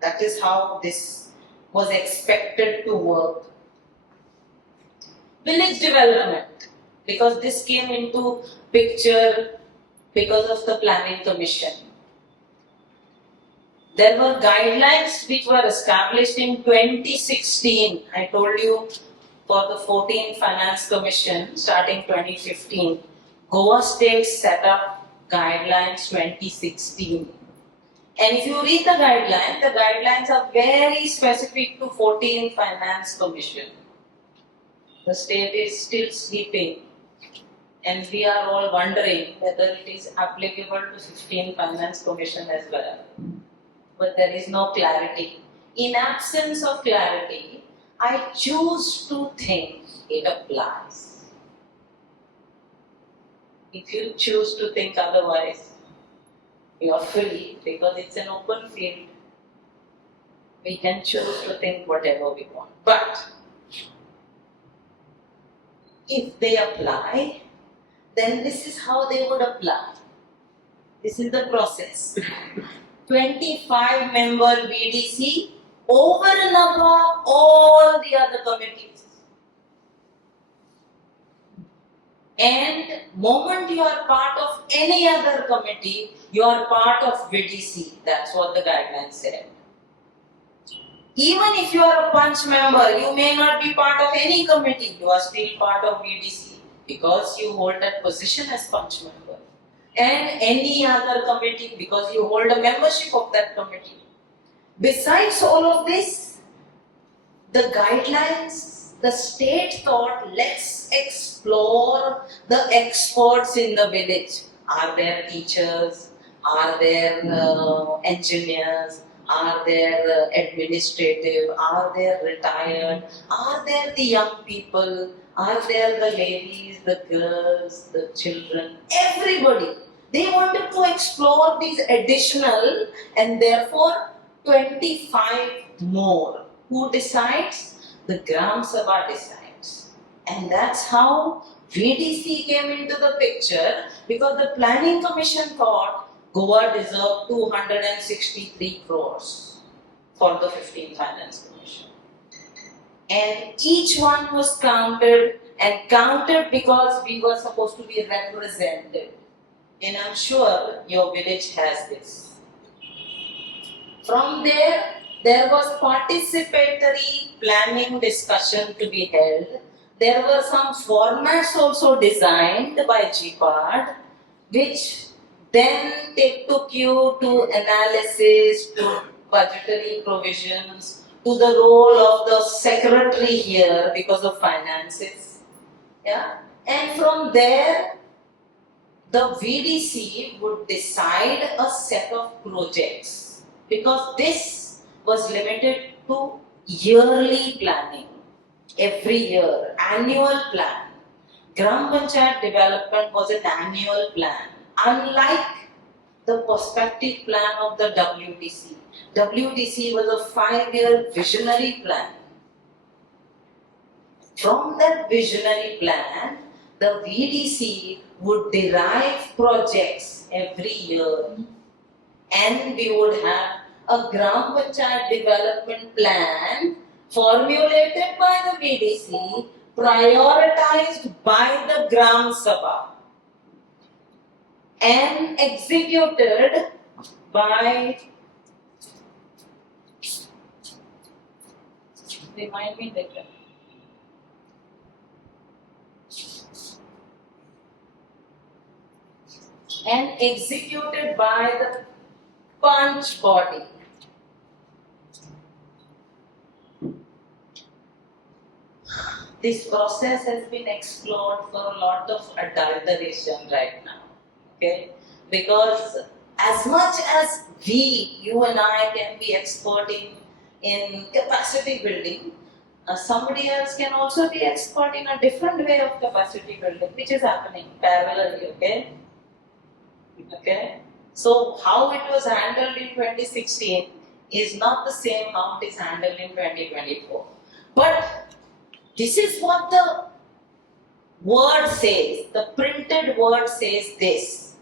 That is how this was expected to work. Village development, because this came into picture because of the planning commission. There were guidelines which were established in 2016. I told you for the 14th Finance Commission starting 2015. Goa State set up guidelines 2016. And if you read the guidelines are very specific to 14th Finance Commission. The state is still sleeping. And we are all wondering whether it is applicable to 15th Finance Commission as well. But there is no clarity. In absence of clarity, I choose to think it applies. If you choose to think otherwise, you are free because it's an open field. We can choose to think whatever we want. But if they apply, then this is how they would apply. This is the process. 25-member VDC over and above all the other committees. And moment you are part of any other committee, you are part of VDC. That's what the guidelines said. Even if you are a punch member, you may not be part of any committee. You are still part of VDC because you hold that position as punch member. And any other committee because you hold a membership of that committee. Besides all of this, the guidelines, the state thought, let's explore the experts in the village. Are there teachers? Are there engineers? Are there administrative? Are there retired? Are there the young people? Are there the ladies, the girls, the children? Everybody. They wanted to explore these additional and therefore 25 more. Who decides? The Gram Sabha decides. And that's how VDC came into the picture because the Planning Commission thought Goa deserved 263 crores for the 15th Finance Commission. And each one was counted and counted because we were supposed to be represented. And I'm sure your village has this. From there, there was participatory planning discussion to be held. There were some formats also designed by GPAD, which then they took you to analysis, to budgetary provisions, to the role of the secretary here because of finances. Yeah? And from there, the VDC would decide a set of projects because this was limited to yearly planning, every year, annual plan. Gram Panchayat development was an annual plan, unlike the perspective plan of the WTC. WTC was a 5-year visionary plan. From that visionary plan, the VDC would derive projects every year, and we would have a Gram Panchayat development plan formulated by the VDC, prioritized by the Gram Sabha, and executed by, remind me later. And executed by the Panch body. This process has been explored for a lot of adulteration right now. Okay? Because as much as we, you and I, can be expert in capacity building, somebody else can also be expert in a different way of capacity building, which is happening parallelly. Okay? Okay? So, how it was handled in 2016 is not the same how it is handled in 2024. But this is what the word says, the printed word says this.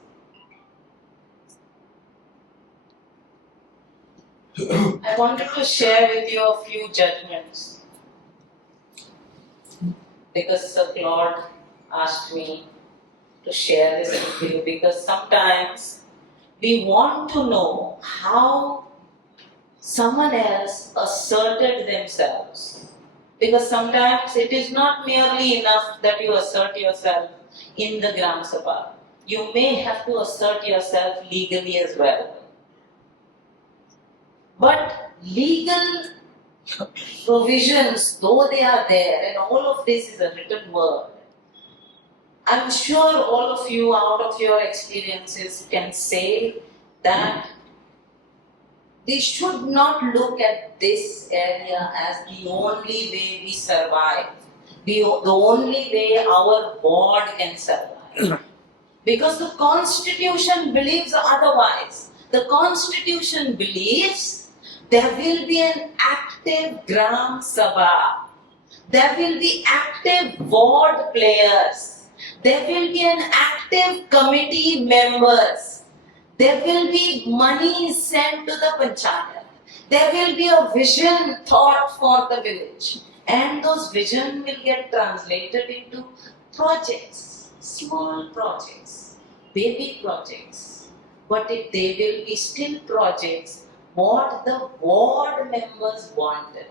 I wanted to share with you a few judgments because Sir Claude asked me to share this with you because sometimes we want to know how someone else asserted themselves. Because sometimes it is not merely enough that you assert yourself in the Gram Sabha. You may have to assert yourself legally as well. But legal provisions, though they are there, and all of this is a written word, I'm sure all of you, out of your experiences, can say that we should not look at this area as the only way we survive, the only way our board can survive. Because the Constitution believes otherwise. The Constitution believes there will be an active Gram Sabha, there will be active ward players, there will be an active committee members, there will be money sent to the Panchayat, there will be a vision thought for the village, and those vision will get translated into projects, small projects, baby projects, but if they will be still projects what the ward members wanted.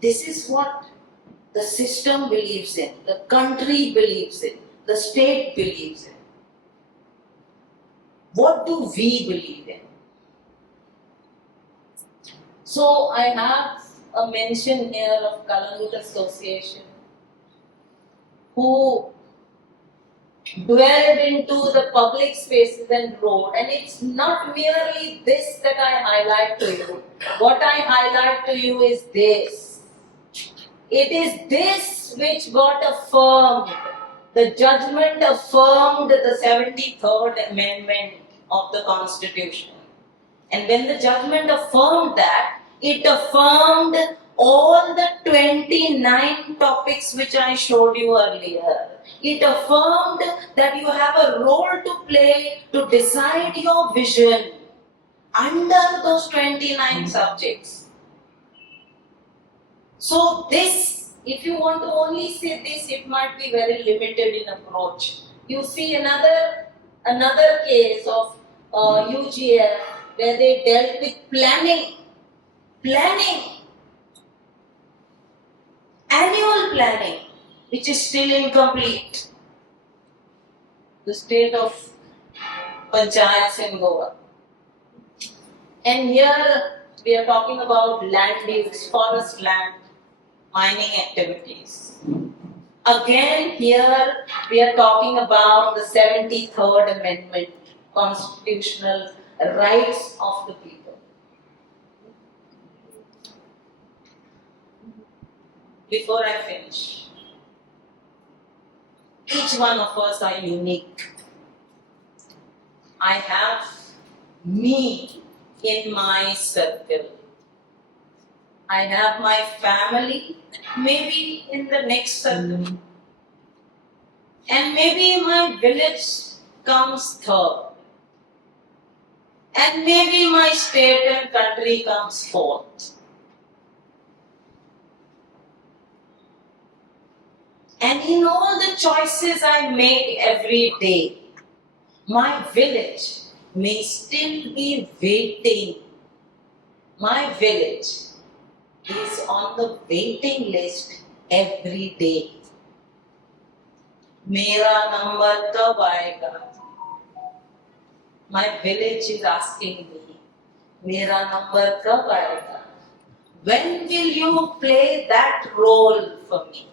This is what the system believes in, the country believes in, the state believes in. What do we believe in? So I have a mention here of Kalangut Association who dwelled into the public spaces and wrote, and it's not merely this that I highlight to you. What I highlight to you is this. It is this which got affirmed. The judgment affirmed the 73rd Amendment of the Constitution. And when the judgment affirmed that, it affirmed all the 29 topics which I showed you earlier. It affirmed that you have a role to play to decide your vision under those 29 subjects. So this, if you want to only say this, it might be very limited in approach. You see another case of UGF where they dealt with planning, annual planning, which is still incomplete. The state of Panchayats in Goa. And here we are talking about land use, forest land, mining activities. Again, here we are talking about the 73rd Amendment, constitutional rights of the people. Before I finish, each one of us are unique. I have me in my circle. I have my family, maybe in the next circle. And maybe my village comes third. And maybe my state and country comes fourth. And in all the choices I make every day, my village may still be waiting. My village is on the waiting list every day. Mera number kab aayega? My village is asking me, Mera number kab aayega? When will you play that role for me?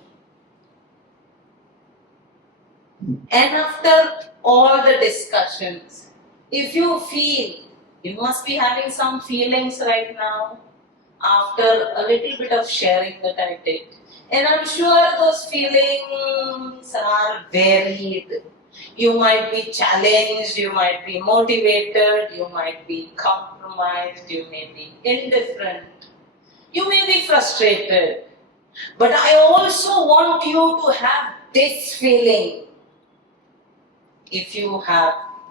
And after all the discussions, if you feel, you must be having some feelings right now after a little bit of sharing that I did. And I'm sure those feelings are varied. You might be challenged, you might be motivated, you might be compromised, you may be indifferent, you may be frustrated. But I also want you to have this feeling. If you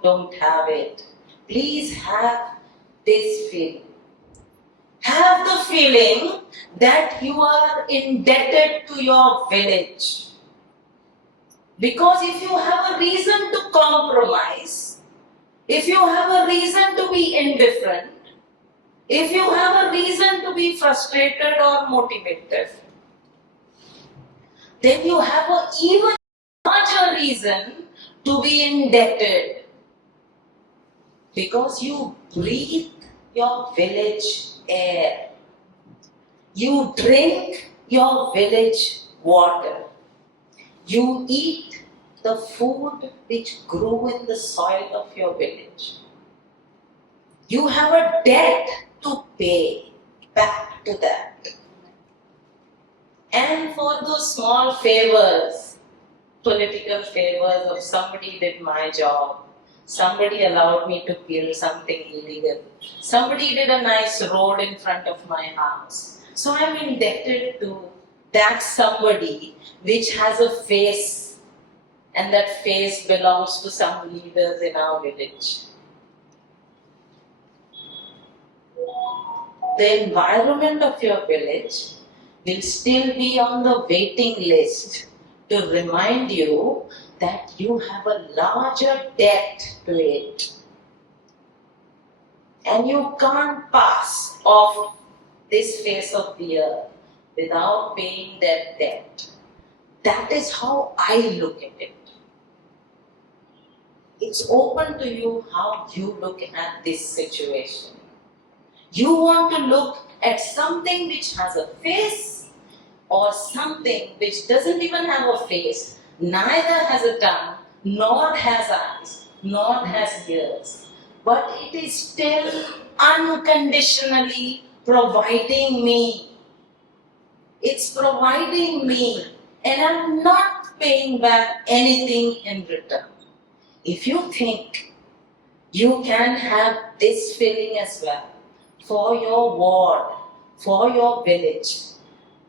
don't have it, please have this feeling. Have the feeling that you are indebted to your village. Because if you have a reason to compromise, if you have a reason to be indifferent, if you have a reason to be frustrated or motivated, then you have an even larger reason to be indebted. Because you breathe your village air. You drink your village water. You eat the food which grew in the soil of your village. You have a debt to pay back to that. And for those small favors, political favors of somebody did my job, somebody allowed me to build something illegal, somebody did a nice road in front of my house. So I'm indebted to that somebody which has a face, and that face belongs to some leaders in our village. The environment of your village will still be on the waiting list to remind you that you have a larger debt to it. And you can't pass off this face of the earth without paying that debt. That is how I look at it. It's open to you how you look at this situation. You want to look at something which has a face or something which doesn't even have a face, neither has a tongue, nor has eyes, nor has ears, but it is still unconditionally providing me. It's providing me, and I'm not paying back anything in return. If you think you can have this feeling as well for your ward, for your village,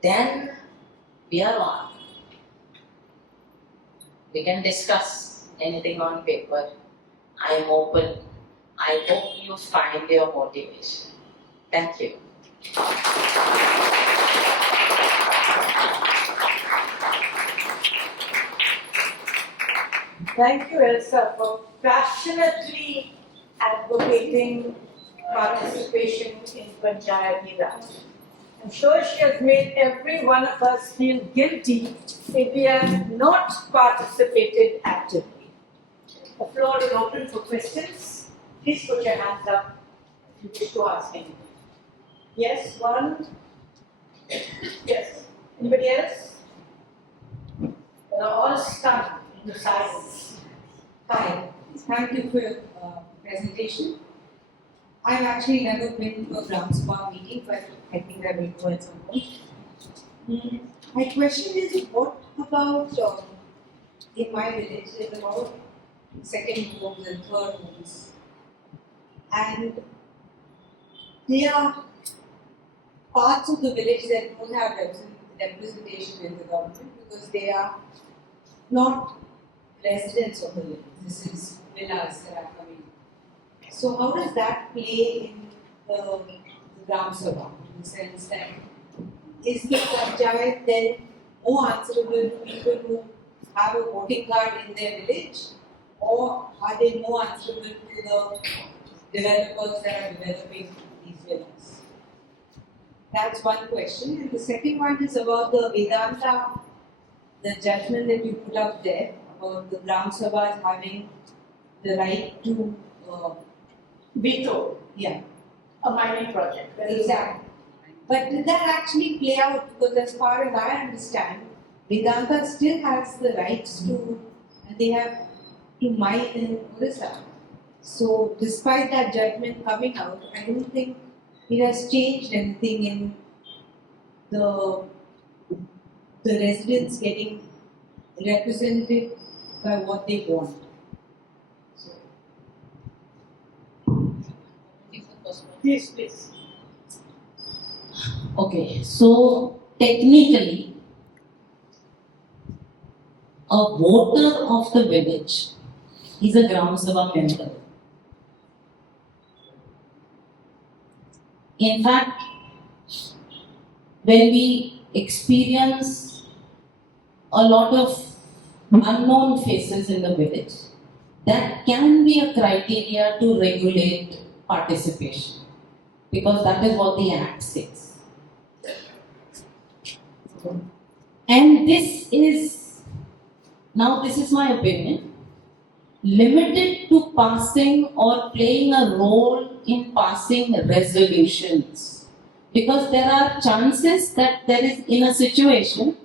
then we are on. We can discuss anything on paper. I am open. I hope you find your motivation. Thank you. Thank you, Elsa, for passionately advocating participation in Panchayat Raj. I'm sure she has made every one of us feel guilty if we have not participated actively. The floor is open for questions. Please put your hands up if you wish to ask anything. Yes, one. Yes. Anybody else? They're all stunned into silence. Hi, thank you for your presentation. I've actually never been to a Gram Sabha meeting, but I think I will go at some point. My question is, what about in my village, there's about second homes and third homes, and there are parts of the village that don't have representation in the government because they are not residents of the village. This is villas that are coming. So how does that play in the Gram Sabha? In the sense that is the Panchayat then more answerable to people who have a voting card in their village, or are they more answerable to the developers that are developing these villas? That's one question. And the second one is about the Vedanta, the judgment that you put up there about the Gram Sabhas having the right to Veto yeah, a mining project. exactly. But did that actually play out? Because as far as I understand, Vedanta still has the rights to, and they have to mine in Orissa. So despite that judgment coming out, I don't think it has changed anything in the residents getting represented by what they want. Please, please. Okay, so technically, a voter of the village is a Gram Sabha member. In fact, when we experience a lot of unknown faces in the village, that can be a criteria to regulate participation, because that is what the Act says. And this is my opinion, limited to passing or playing a role in passing resolutions. Because there are chances that there is, in a situation,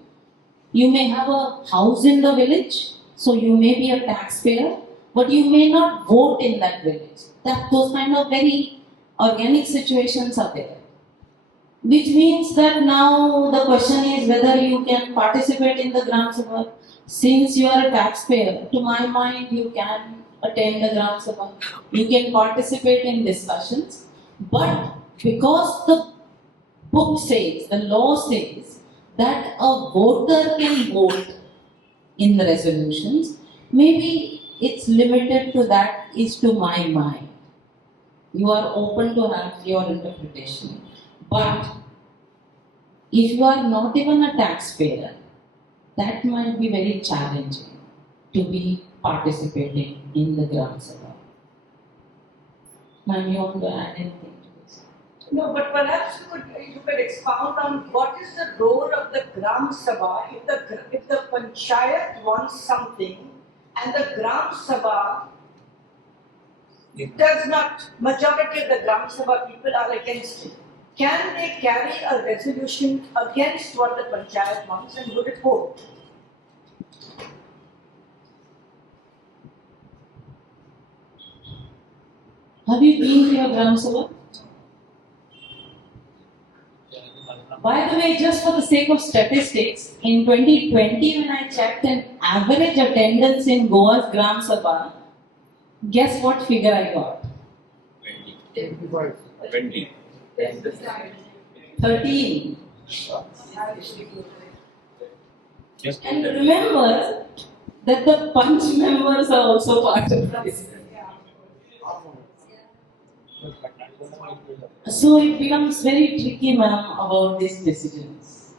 you may have a house in the village, so you may be a taxpayer, but you may not vote in that village. Those kind of very organic situations are there. Which means that now the question is whether you can participate in the Gram Sabha. Since you are a taxpayer, to my mind, you can attend the Gram Sabha. You can participate in discussions. But because the book says, the law says, that a voter can vote in the resolutions, maybe it's limited to that, is to my mind. You are open to have your interpretation. But if you are not even a taxpayer, that might be very challenging to be participating in the Gram Sabha. Ma'am, you want to add anything to this? No, but perhaps you could expound on what is the role of the Gram Sabha if the Panchayat wants something and the Gram Sabha does not, majority of the Gram Sabha people are against it. Can they carry a resolution against what the Panchayat wants and would it hold? Have you been to your Gram Sabha? By the way, just for the sake of statistics, in 2020 when I checked an average attendance in Goa's Gram Sabha, guess what figure I got? 20. 13. Just And remember that the Punch members are also part of this. So it becomes very tricky, ma'am, about these decisions.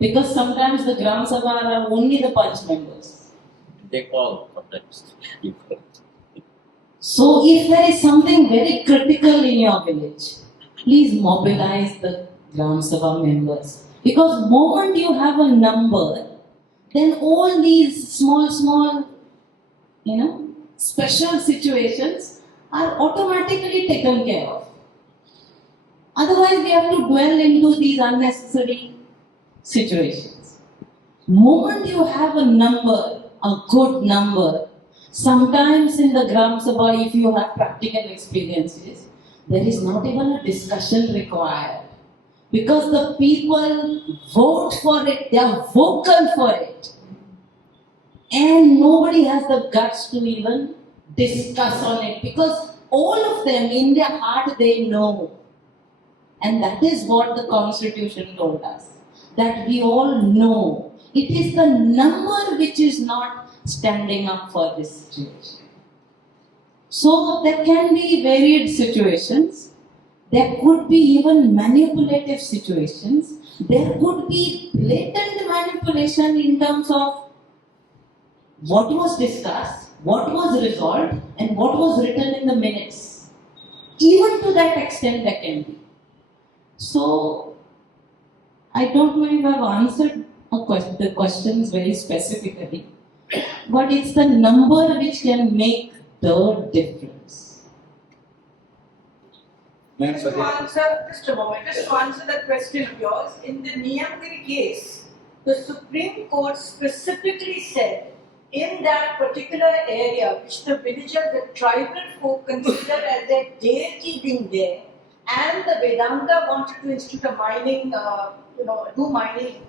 Because sometimes the Gram Sabha are only the Punch members. They call sometimes. So if there is something very critical in your village, please mobilize the Gram Sabha members. Because moment you have a number, then all these small, special situations are automatically taken care of. Otherwise, we have to dwell into these unnecessary situations. Moment you have a number, a good number, sometimes in the Gram Sabha, if you have practical experiences, there is not even a discussion required. Because the people vote for it, they are vocal for it. And nobody has the guts to even discuss on it. Because all of them, in their heart, they know. And that is what the Constitution told us. That we all know. It is the number which is not standing up for this situation. So there can be varied situations. There could be even manipulative situations. There could be blatant manipulation in terms of what was discussed, what was resolved, and what was written in the minutes. Even to that extent there can be. So, I don't know if I've answered the questions very specifically, but it's the number which can make the difference. Just to answer, just a moment, just to answer that question of yours, in the Niyamgiri case, the Supreme Court specifically said in that particular area, which the villagers, the tribal folk consider as their deity being there, and the Vedanta wanted to institute a mining, do mining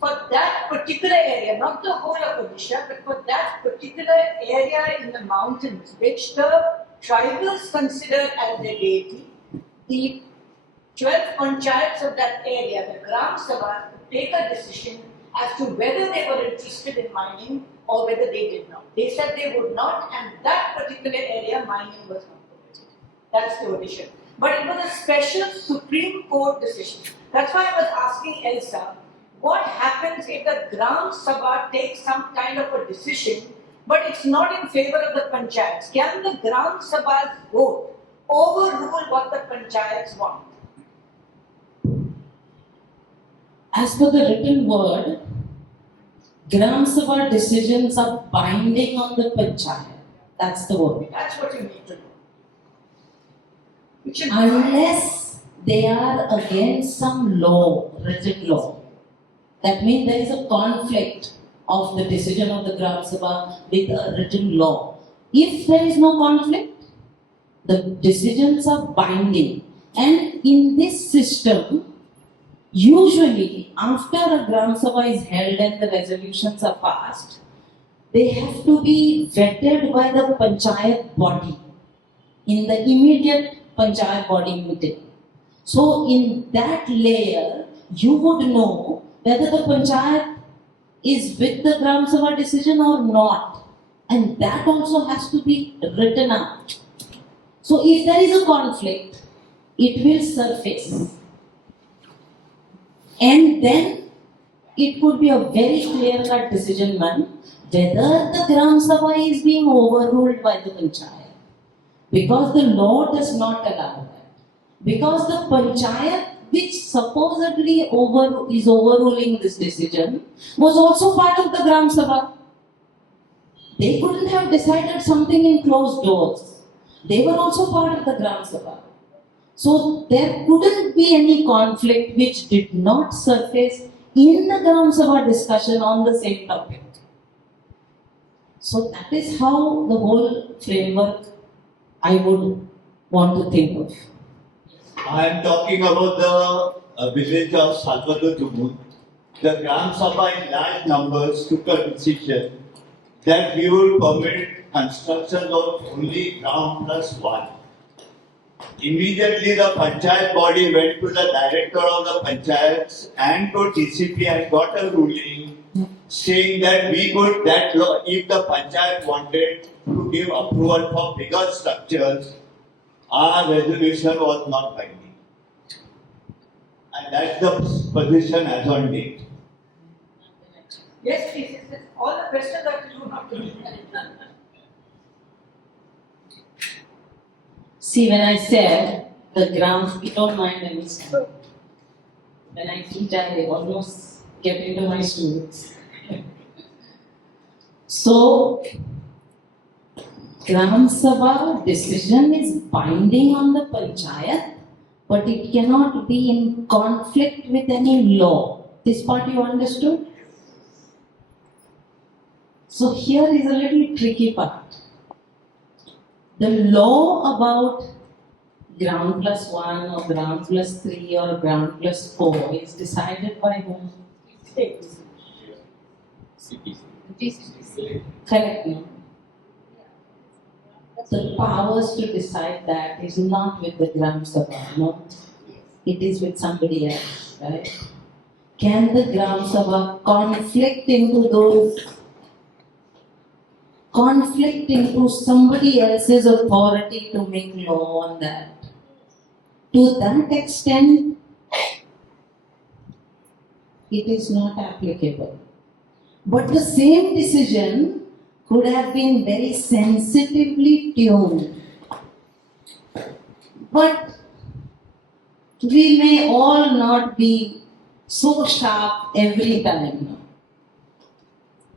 for that particular area, not the whole of Odisha, but for that particular area in the mountains, which the tribals considered as their deity. The 12 panchayats of that area, the Gram Sabhas, could take a decision as to whether they were interested in mining or whether they did not. They said they would not, and that particular area, mining was not permitted. That's the Odisha. But it was a special Supreme Court decision. That's why I was asking Elsa, what happens if the Gram Sabha takes some kind of a decision, but it's not in favor of the Panchayats? Can the Gram Sabha's vote overrule what the Panchayats want? As per the written word, Gram Sabha decisions are binding on the Panchayat. That's the word. That's what you need to know. Which is Unless they are against some law, written law. That means there is a conflict of the decision of the Gram Sabha with a written law. If there is no conflict, the decisions are binding. And in this system, usually after a Gram Sabha is held and the resolutions are passed, they have to be vetted by the Panchayat body in the immediate Panchayat body meeting. So in that layer, you would know whether the Panchayat is with the Gram Sabha decision or not. And that also has to be written out. So if there is a conflict, it will surface. And then it could be a very clear-cut decision one whether the Gram Sabha is being overruled by the Panchayat. Because the law does not allow that. Because the Panchayat, which supposedly is overruling this decision, was also part of the Gram Sabha. They couldn't have decided something in closed doors. They were also part of the Gram Sabha. So there couldn't be any conflict which did not surface in the Gram Sabha discussion on the same topic. So that is how the whole framework I would want to think of. I am talking about the village of Salvador. The Gram Sabha in large numbers took a decision that we would permit construction of only ground plus one. Immediately the Panchayat body went to the director of the Panchayats and to TCP and got a ruling saying that we could, that if the Panchayat wanted to give approval for bigger structures, our resolution was not binding. And that's the position as on date. yes, please. All the questions are to you, not to me. See, when I said the Gram, you don't mind any time. When I teach, I almost get into my students. So, Gram Sabha decision is binding on the Panchayat, but it cannot be in conflict with any law. This part you understood? So here is a little tricky part. The law about ground plus 1 or ground plus 3 or ground plus 4 is decided by whom? States. Correct me. The powers to decide that is not with the Gram Sabha, no. It is with somebody else, right? Can the Gram Sabha conflict into somebody else's authority to make law on that? To that extent, it is not applicable. But the same decision could have been very sensitively tuned. But we may all not be so sharp every time.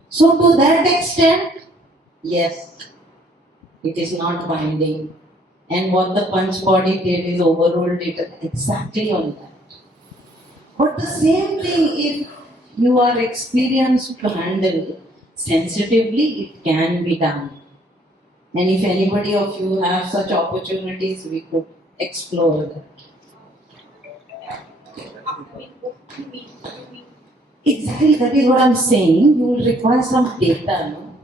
So to that extent, yes, it is not binding. And what the Panch body did is overruled it exactly on that. But the same thing, if you are experienced to handle sensitively, it can be done. And if anybody of you have such opportunities, we could explore that. Exactly, that is what I'm saying. You will require some data, no?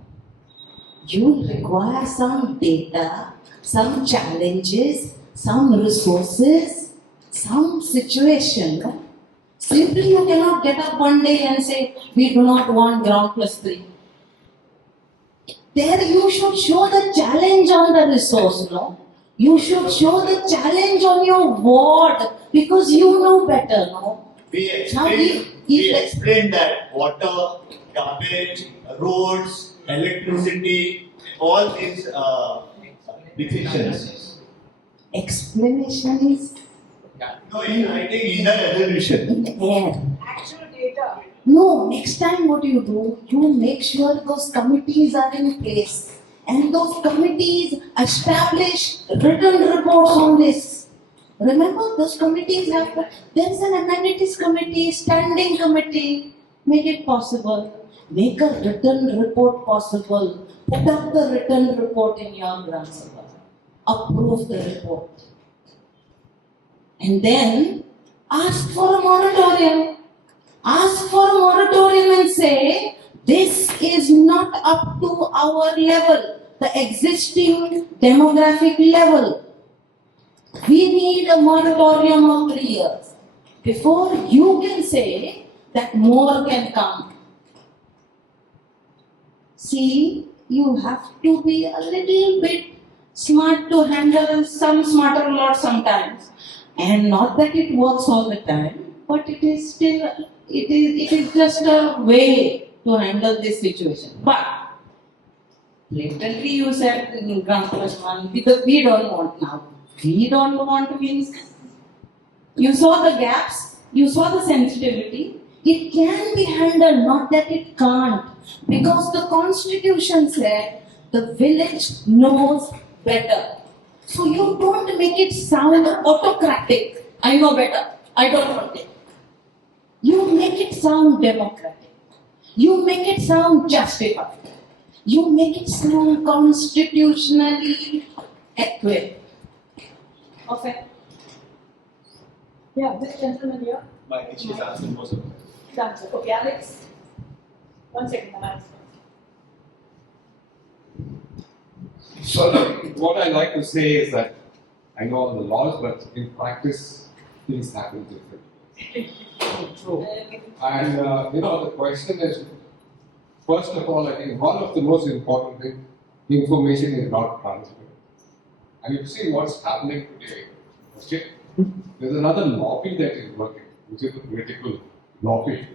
You will require some data, some challenges, some resources, some situation. No? Simply you cannot get up one day and say, we do not want ground plus 3. There you should show the challenge on the resource, no? You should show the challenge on your ward because you know better, no? We explained that water, garbage, roads, electricity, all these deficiencies. Explanation is No, I think in the resolution. in the air. Actual data. No, next time what you do, you make sure those committees are in place and those committees establish written reports on this. Remember, those committees have, there is an amenities committee, standing committee, make it possible. Make a written report possible. Put up the written report in your Gram Sabha. Approve the report. And then ask for a moratorium. Ask for a moratorium and say, this is not up to our level, the existing demographic level. We need a moratorium of 3 years before you can say that more can come. See, you have to be a little bit smart to handle some smarter lot sometimes. And not that it works all the time, but it is still, it is just a way to handle this situation. But blatantly you said in ground plus 1, we don't want now. We don't want means you saw the gaps, you saw the sensitivity. It can be handled, not that it can't. Because the constitution said the village knows better. So you don't make it sound autocratic. I know better. I don't want it. You make it sound democratic. You make it sound justified. You make it sound constitutionally equipped. Okay. Yeah, this gentleman here. I think she's answered most of them. Answer. Okay, Alex. 1 second, Alex. So what I like to say is that I know all the laws, but in practice, things happen differently. True. And the question is, first of all, I think one of the most important things, information is not transparent. And you see what's happening today. Okay? There's another lobby that is working, which is the political lobby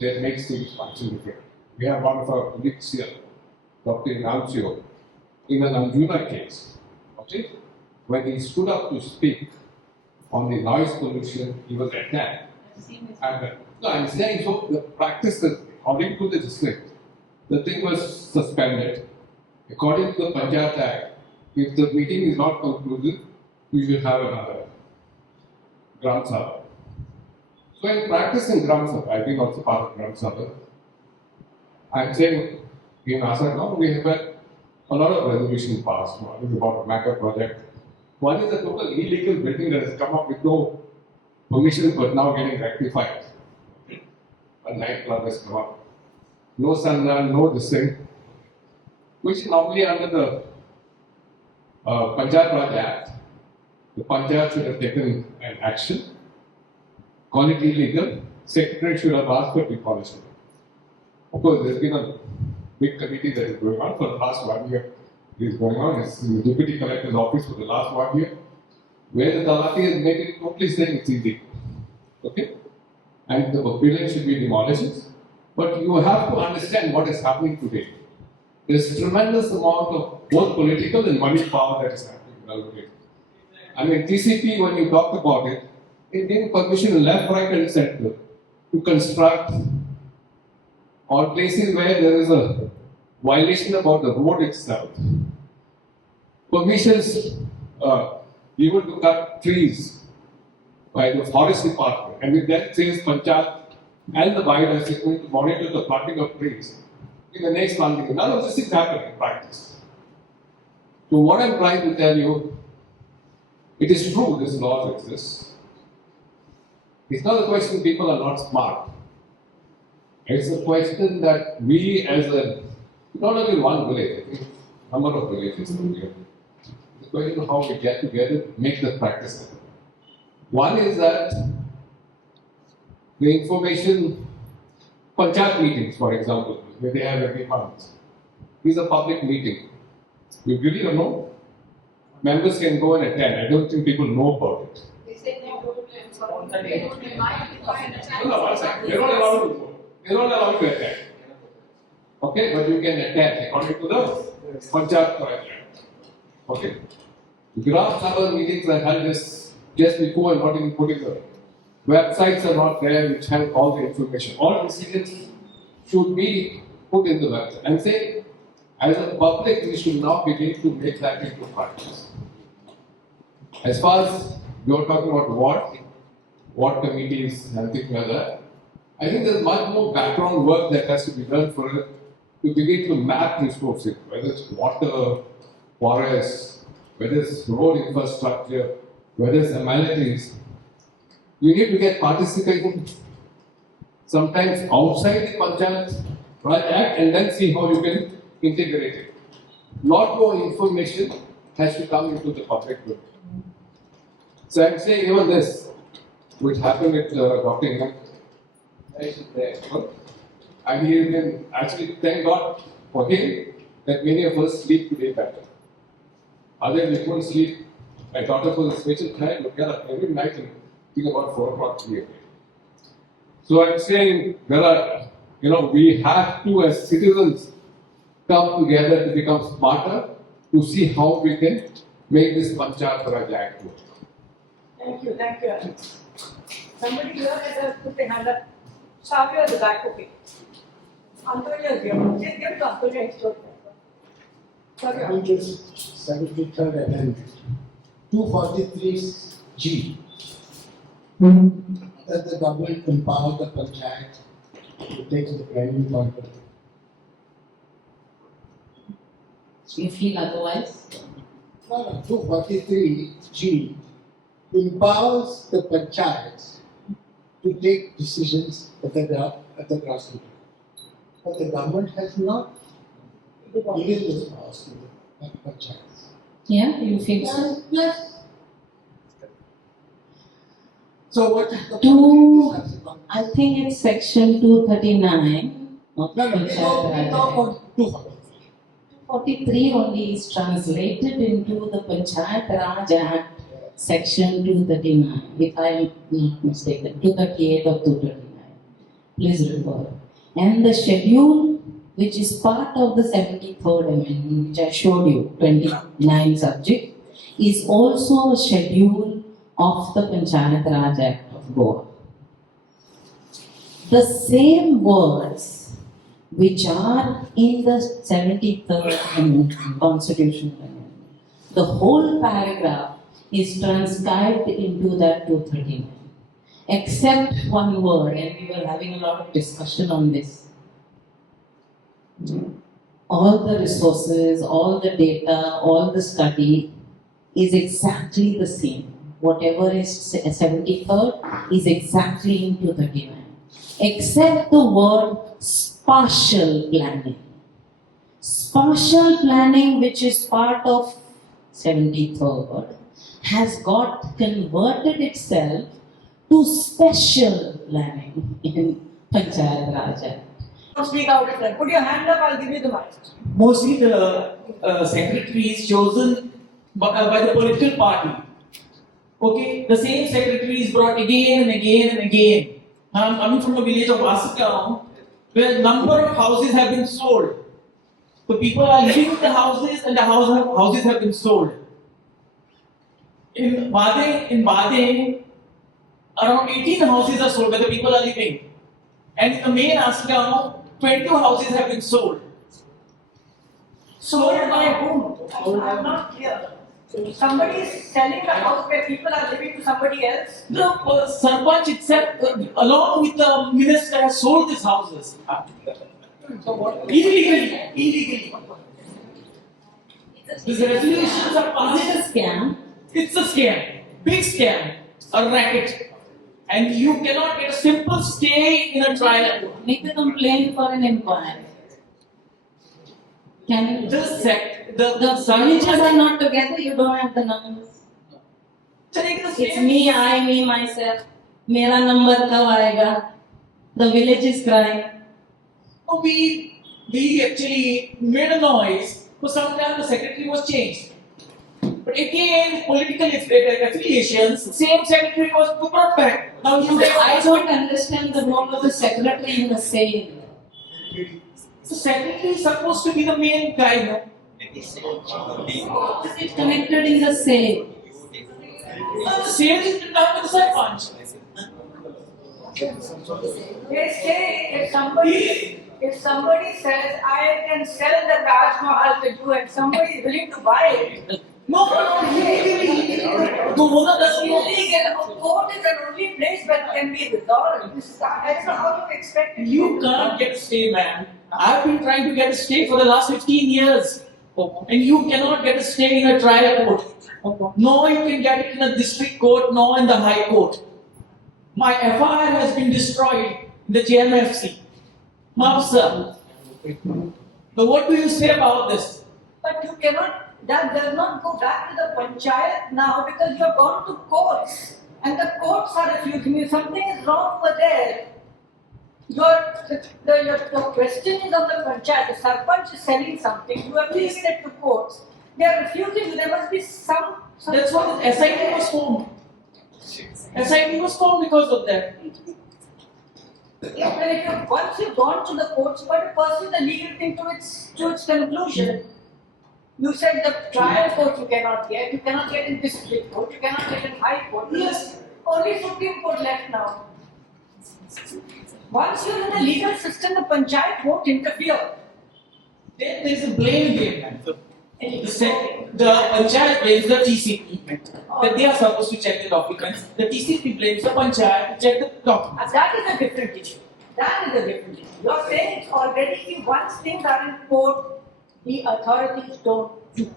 that makes things function different. We have one of our colleagues here, Dr. Inancio, in an Anjuna case, okay? When he stood up to speak on the noise pollution, he was attacked. And, no, I'm saying, so the practice is, according to the district, the thing was suspended. According to the Panchayat Act, if the meeting is not conclusive, you should have another. Gram Sabha. So in practicing Gram Sabha, I've been also part of Gram Sabha. I'm saying in Assam we have had a lot of resolution passed. One is about a macro project. One is a total illegal building that has come up with no permission but now getting rectified. A nightclub has come up. No sunrun, no this thing, which normally under the Panchayat Act, the Panchayat should have taken an action, call it illegal, Secretary should have asked for demolition. Of course, there's been a big committee that is going on for the last 1 year. It is going on. It's in the Deputy Collector's office for the last 1 year, where the Talaki has made it totally saying it's illegal. Okay? And the building should be demolished. But you have to understand what is happening today. There's tremendous amount of both political and money power that is happening nowadays. I mean, TCP, when you talked about it, it gave permission left, right, and center to construct on places where there is a violation about the road itself. Permissions even to cut trees by the forest department, and it then says Panchayat and the biodiversity is going to monitor the planting of trees in the next planting. None of this is happening in practice. So what I'm trying to tell you, it is true this law exists. It's not a question people are not smart. It's a question that we as a, not only one village, I think number of villages here. It's a question of how we get together, make the practice happen. One is that the information, Panchayat meetings, for example, where they have every month. These are public meetings. We really don't know. Members can go and attend. I don't think people know about it. They say they go to they don't remind No, one second. They're not allowed to go. They're not allowed to attend. Okay, but you can attend according to the Panchayat project. Okay. Gram Sabha meetings are held just before and not even put in the websites are not there which have all the information. All decisions should be put in the website. I'm saying, as a public, we should now begin to make that into practice. As far as you're talking about what committees and things like that, I think there's much more background work that has to be done for it to begin to map resources, whether it's water, forests, whether it's road infrastructure, whether it's amenities. You need to get participation sometimes outside the Panchayat Act and then see how you can integrate it. Lot more information has to come into the public good. So I'm saying even this, which happened with Dr. Ingram, and he can actually thank God for him that many of us sleep today better. Others we couldn't sleep. My daughter was a special child, would get up every night and think about 4 o'clock p.m. So I'm saying there are, we have to as citizens come together to become smarter to see how we can make this Panchayat Act work. Thank you, Alex. Somebody here has put their hand up. Savya at the back, okay. Antonia is here. Just give to Antonia his story. Savya. Which is 73rd Amendment, 243G, that the government empower the Panchayat to take the primary control. You feel otherwise? No, 243G empowers the Panchayats to take decisions at the grassroots. But the government has not given those powers to the Panchayats. Yeah, you feel so? Yes. So what is the I think it's section 239 of No, we Panchayat talk Raj. about 243 only is translated into the Panchayat Raj Act, section 239, if I am not mistaken, 238 or 239. Please refer. And the schedule, which is part of the 73rd Amendment, which I showed you, 29 subject, is also a schedule of the Panchayat Raj Act of Goa. The same words which are in the 73rd Amendment, Constitutional Amendment, the whole paragraph is transcribed into that 239. Except one word, and we were having a lot of discussion on this. All the resources, all the data, all the study is exactly the same. Whatever is 73rd is exactly in 239. Except the word spatial planning. Spatial planning, which is part of 73rd, has got converted itself to special planning in Panchayat Raj. Don't speak out of that. Put your hand up, I'll give you the mic. Mostly the secretary is chosen by the political party. Okay, the same secretary is brought again and again and again. Now I'm coming from a village of Vasikam where a number of houses have been sold. So people are living in the houses and the houses have been sold. In Bading, around 18 houses are sold where the people are living. And in the main Asikam, 22 houses have been sold. Sold by whom? I'm not clear. Somebody is selling a house where people are living to somebody else. The Sarpanch itself, along with the minister, has sold these houses. Illegally. These resolutions are passed. Is it a scam? It's a scam. Big scam. A racket. And you cannot get a simple stay in a trial. Make a complaint for an inquiry. Can you The signatures are not together, you don't have the numbers. It's me, I, me, myself. Mera number kab aayega? The village is crying. We actually made a noise, for some time the secretary was changed. But again, political affiliations, same secretary was brought back. Now I don't understand the role of the secretary in the sale. the secretary is supposed to be the main guy, no? How is it connected in the sale? The sale is done with the Sarpanch. They say if somebody says I can sell the Taj Mahal to you and somebody is willing to buy it, No, illegally. The owner doesn't know. illegal. Court is the only place where it can be resolved. I don't know how you expect it. You can't get a stay, man. I've been trying to get a stay for the last 15 years. And you cannot get a stay in a trial court. No, you can get it in a district court, no in the high court. My FIR has been destroyed in the JMFC. Mapsa. So what do you say about this? But you cannot, that does not go back to the Panchayat now because you have gone to courts and the courts are refusing you. Something is wrong over there. Your question is on the Panchayat. The Sarpanch is selling something. You have taken it to courts. They are refusing you. There must be some. That's what the SIT was formed. SIT was formed because of that. Yeah, but if you, once you've gone to the courts, but pursue the legal thing to its conclusion. You said the trial court you cannot get in district court, you cannot get in high court. Yes. Only Supreme Court left now. Once you're in the legal system, the Panchayat won't interfere. Then there's a blame game. The Panchayat blames the TCP that they are supposed to check the documents. The TCP blames the Panchayat to check the documents. And that is a different issue. You're saying it's already, once things are in court, the authorities don't do.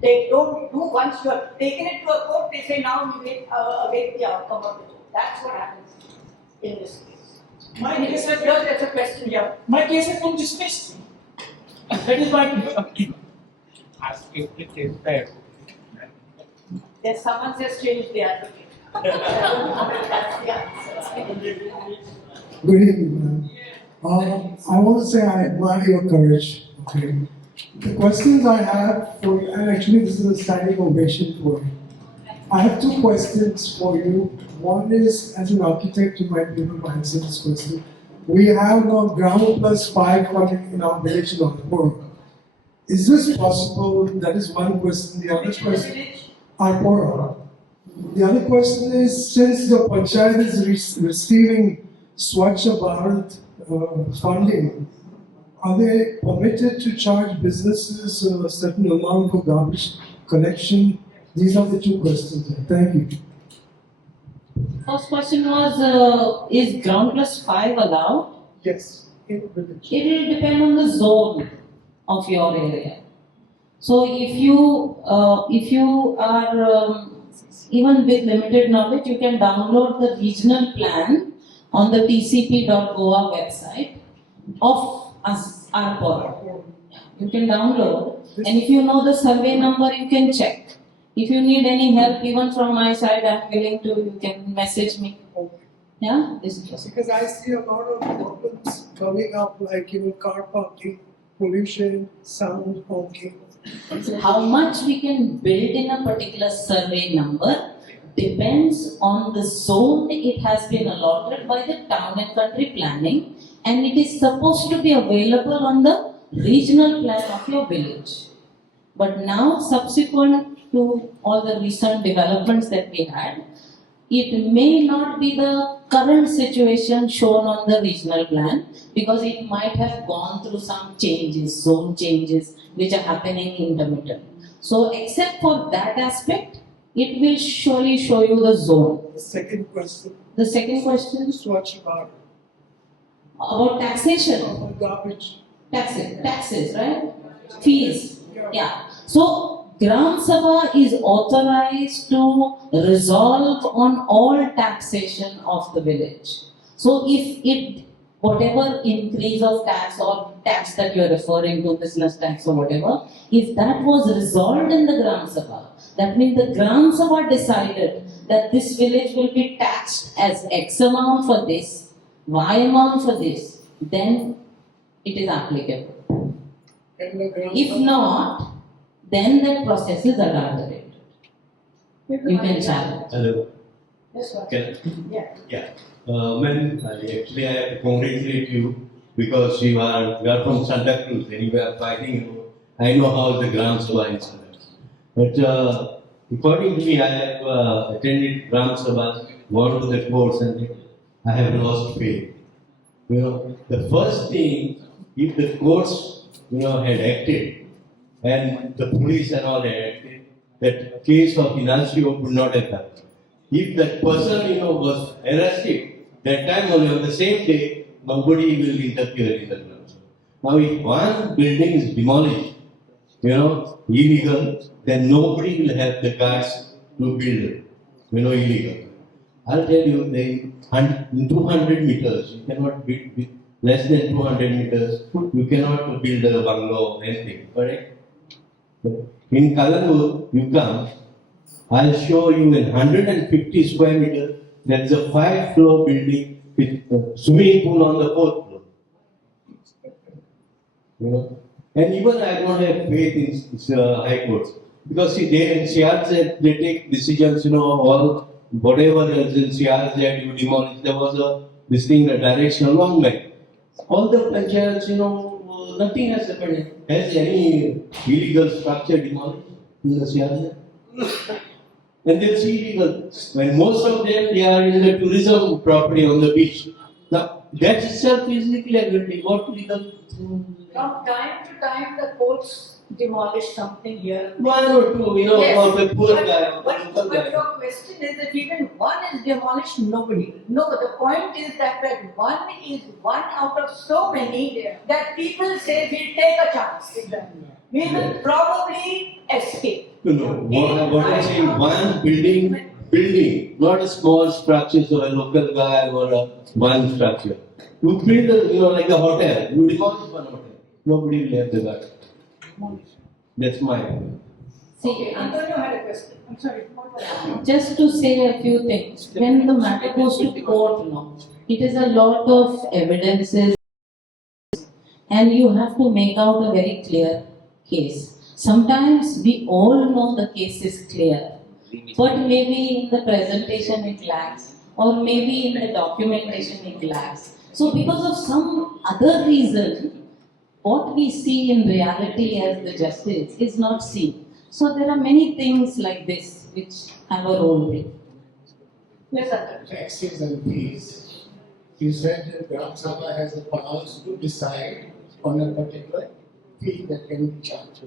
They don't do. Once you have taken it to a court, they say now you await the outcome of it. That's what happens in this case. My case has There's a question here. My case has been dismissed. That is my There's someone says change the advocate. That's the answer. Good evening, ma'am. I want to say I admire your courage. Okay. The questions I have for you, and actually this is a standing ovation for you. I have two questions for you. One is, as an architect, you might be able to answer this question. We have now ground plus 5 calling in our village in Nagpur. Is this possible? That is one question. The other question, Arpora. The other question is, since the Panchayat is receiving Swachh Bharat funding, are they permitted to charge businesses a certain amount for garbage collection These are the two questions. Thank you. First question was, is ground plus 5 allowed? Yes. In village. It will depend on the zone of your area. So if you are even with limited knowledge, you can download the regional plan on the tcp.goa website of Ar.Elsa. You can download, and if you know the survey number, you can check. If you need any help, even from my side, I'm willing to. You can message me. Yeah, this is just. Because I see a lot of problems coming up, like car parking, pollution, sound, honking. How much we can build in a particular survey number depends on the zone it has been allotted by the town and country planning, and it is supposed to be available on the regional plan of your village. But now, subsequent to all the recent developments that we had, it may not be the current situation shown on the regional plan, because it might have gone through some changes, zone changes, which are happening intermittent. So, except for that aspect, it will surely show you the zone. The second question. The second question Swachh Bharat. about taxation. About garbage. Taxes, right? Fees. Yeah. So, Gram Sabha is authorized to resolve on all taxation of the village. So, if whatever increase of tax or tax that you are referring to, business tax or whatever, if that was resolved in the Gram Sabha, that means the Gram Sabha decided that this village will be taxed as X amount for this, Y amount for this, then it is applicable. If not, then that process is adulterated. You can challenge. Hello. Yes, sir. Can, Yeah. yeah. Ma'am, actually I have to congratulate you because you are from St Cruz and you are fighting. I know how the Gram Sabha is. But according to me, I have attended Gram Sabha, gone to the courts, and I have lost faith. The first thing, if the courts, had acted, and the police and all had acted, that case of Inancio would not have happened. If that person, was arrested, that time only on the same day, nobody will interfere in the grounds. Now, if one building is demolished, illegal, then nobody will have the guts to build, illegal. I'll tell you, in 200 meters, you cannot build with less than 200 meters, you cannot build a bungalow or anything, correct? In Kalanur, you come, I'll show you in 150 square meters, there is a 5-floor building with a swimming pool on the 4th floor. And even I don't have faith in high courts. Because see, they in CRZ, they take decisions, all whatever else in CRZ you demolish. There was this thing, the direction long back. All the Panchayats, nothing has happened. Has any illegal structure demolished in the CRZ? And they'll see illegal. When most of them, they are in the tourism property on the beach. Now, that itself is illegal. What legal? From time to time, the courts demolish something here. One or two, Yes. about the poor guy, or the But local guy. your question is that even one is demolished, nobody. No, the point is that one is one out of so many that people say we'll take a chance. We will probably escape. No, what I'm saying, one building, not a small structure, so a local guy or one structure. You build, like a hotel, you demolish one hotel. Nobody will have the guy. That's my opinion. Okay, Antonio had a question. I'm sorry. Just to say a few things, when the matter goes to court, it is a lot of evidences, and you have to make out a very clear case. Sometimes we all know the case is clear, but maybe in the presentation it lacks, or maybe in the documentation it lacks. So because of some other reason, what we see in reality as the justice is not seen. So there are many things like this which have a role to play. Yes, sir. Taxes and fees. You said that Gram Sabha has the powers to decide on a particular fee that can be charged.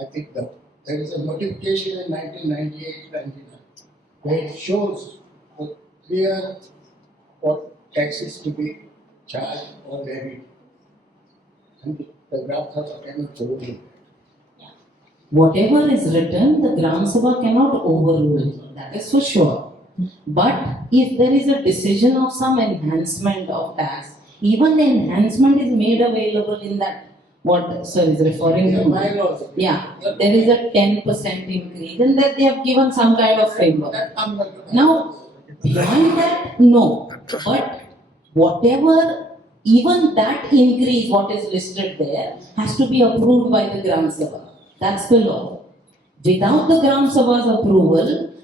I think the there is a notification in 1998-99 where it shows the clear what taxes to be charged or levied. And the Gram Sabha cannot overrule it. Whatever is written, the Gram Sabha cannot overrule. That is for sure. But if there is a decision of some enhancement of tax, even the enhancement is made available in that what sir is referring Yeah, to. bylaws. Yeah, there is a 10% increase, and that they have given some kind of framework. That comes under the- Now, beyond that, no. But whatever, even that increase, what is listed there, has to be approved by the Gram Sabha. That's the law. Without the Gram Sabha's approval,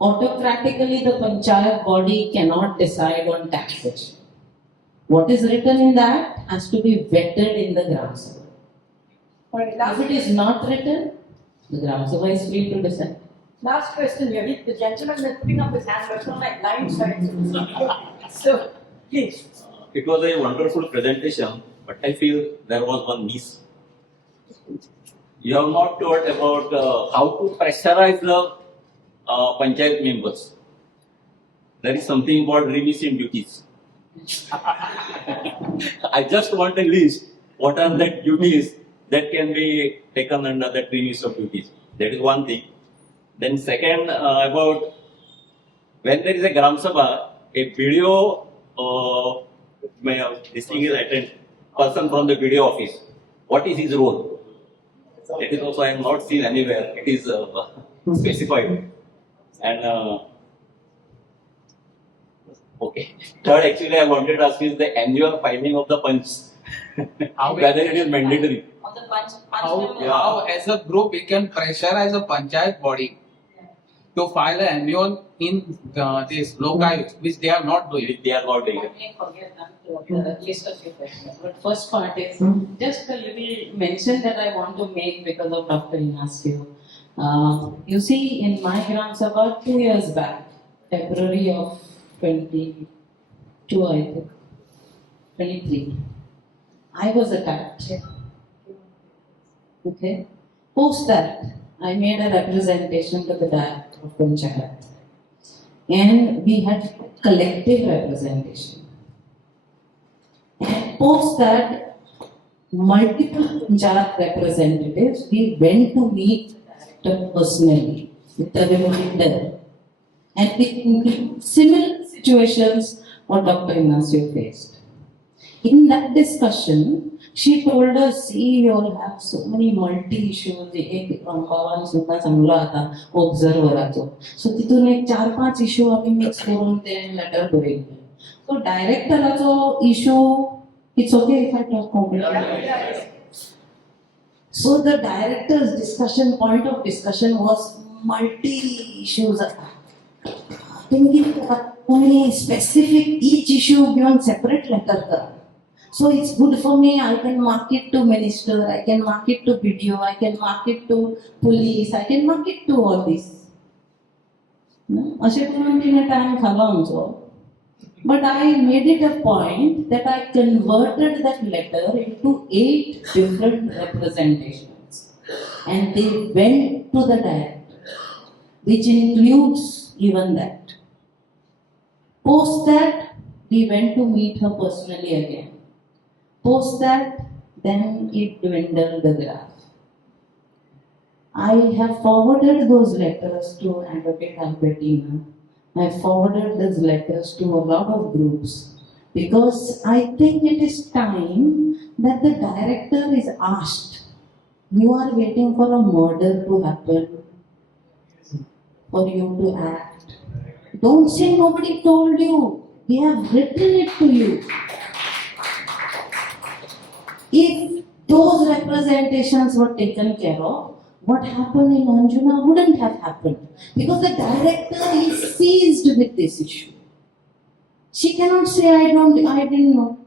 autocratically the Panchayat body cannot decide on taxation. What is written in that has to be vetted in the Gram Sabha. Alright, If it is not written, the Gram Sabha is free to decide. last question, Ravi. The gentleman is putting up his hand, but it's not like line sides. So, please. It was a wonderful presentation, but I feel there was one miss. You have not told about how to pressurize the Panchayat members. There is something called remission duties. I just want a list. What are the duties that can be taken under that remission duties? That is one thing. Then second, about when there is a Gram Sabha, a video, this thing is attended, person from the video office. What is his role? That is also I have not seen anywhere. It is specified. And okay. Third, actually, I wanted to ask is the annual filing of the punch. Whether it is mandatory. Of the punch How as a group we can pressurize a panchayat body to file an annual in this Lokayut, which they are not doing. If they are not doing it. Let me forget that list of your questions. But first part is just a little mention that I want to make because of Dr. Ignacio. You see, in my Gram Sabha 2 years back, February of 22, I think, 23, I was attacked. Okay. Post that, I made a representation to the director of Panchayat, and we had collective representation. And post that, multiple Panchayat representatives, we went to meet the director personally with the reminder, and we include similar situations what Dr. Ignacio faced. In that discussion, she told us, see, you all have so many multi-issues. एक पवन सुद्धा चांगला आता ऑब्झर्वराचो. सो तितून एक 4-5 issue आम्ही mix करून ते letter बरयले. सो डायरेक्टराचो issue, it's okay if I talk completely. So the director's discussion, point of discussion was multi-issues. Can you give only specific each issue given separate letter? So it's good for me, I can mark it to minister, I can mark it to video, I can mark it to police, I can mark it to all this. अशें करून तिणें time खालो आमचो. But I made it a point that I converted that letter into 8 different representations. And they went to the director, which includes even that. Post that, we went to meet her personally again. Post that, then it dwindled the graph. I have forwarded those letters to Advocate Albertina. I forwarded those letters to a lot of groups because I think it is time that the director is asked, you are waiting for a murder to happen, for you to act. Don't say nobody told you. We have written it to you. If those representations were taken care of, what happened in Anjuna wouldn't have happened because the director is seized with this issue. She cannot say, I didn't know.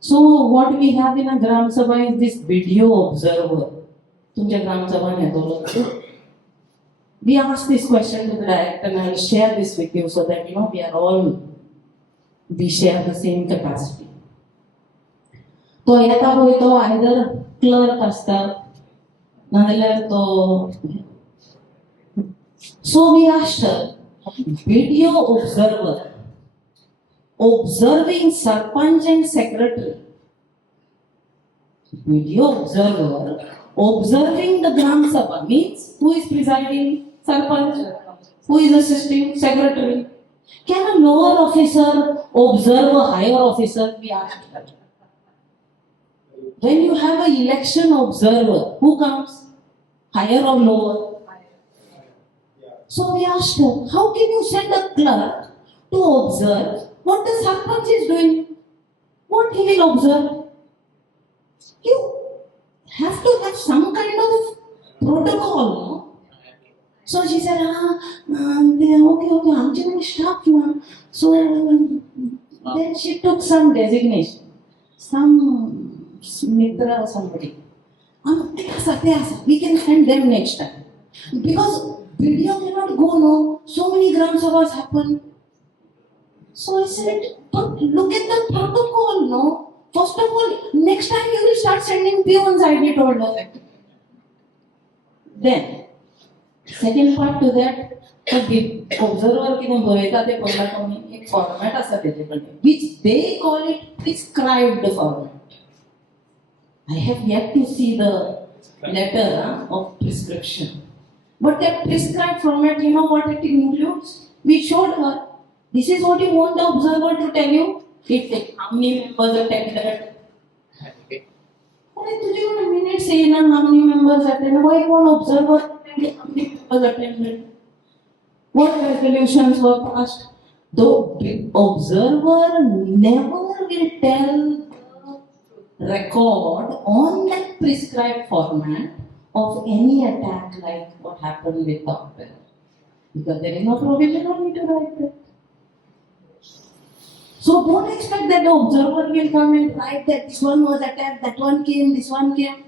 So what we have in a Gram Sabha is this video observer. तुमच्या Gram Sabha येतलो. We asked this question to the director, and I will share this with you so that we share the same capacity. तो येता पळय तो either clerk आसता Nonetheless, so we asked her, video observer, observing Sarpanch and secretary. Video observer, observing the Gram Sabha means who is presiding? Sarpanch. Who is assisting? Secretary. Can a lower officer observe a higher officer? We asked her. When you have an election observer, who comes? Higher or lower? So we asked her, how can you send a clerk to observe what the Sarpanch is doing? What he will observe? You have to have some kind of protocol, no? So she said, okay, I'm staff now. So then she took some designation, some Mitra or somebody. We can send them next time. Because video cannot go, no. So many Gram Sabhas happen. So I said, but look at the protocol, no. First of all, next time you will start sending peons, I told her. Then, second part to that, the observer कितें बरयता तें पळयलां तुमी एक format आसा तेजे कडेन which they call it prescribed format. I have yet to see the letter of prescription. But that prescribed format, you know what it includes? We showed her. This is what you want the observer to tell you. If how many members attended. तुझे minutes say ना how many members attended. Why one observer attended? How many members attended? What resolutions were passed? The observer never will tell the record on that prescribed format of any attack like what happened with Dr. Because there is no provision on me to write that. So don't expect that the observer will come and write that this one was attacked, that one came, this one came.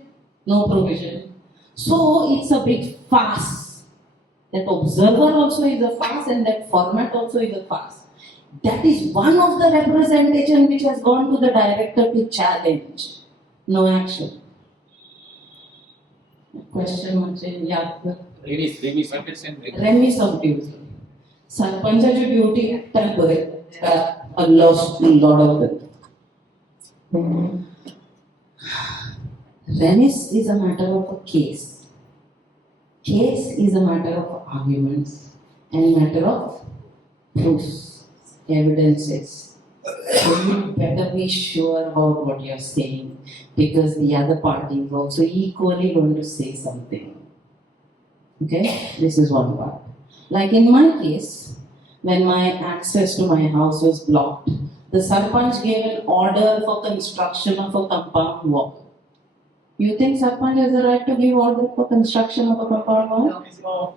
No provision. So it's a big farce. That observer also is a farce and that format also is a farce. That is one of the representation which has gone to the director to challenge. No action. Question much Remiss of duty. Sarpancha's duty a lot of them. Remiss is a matter of a case. Case is a matter of arguments and matter of proofs, evidences. So you better be sure about what you're saying because the other party is also equally going to say something. Okay, this is one part. Like in my case, when my access to my house was blocked, the Sarpanch gave an order for construction of a compound wall. You think Sarpanch has the right to give order for construction of a compound wall? No.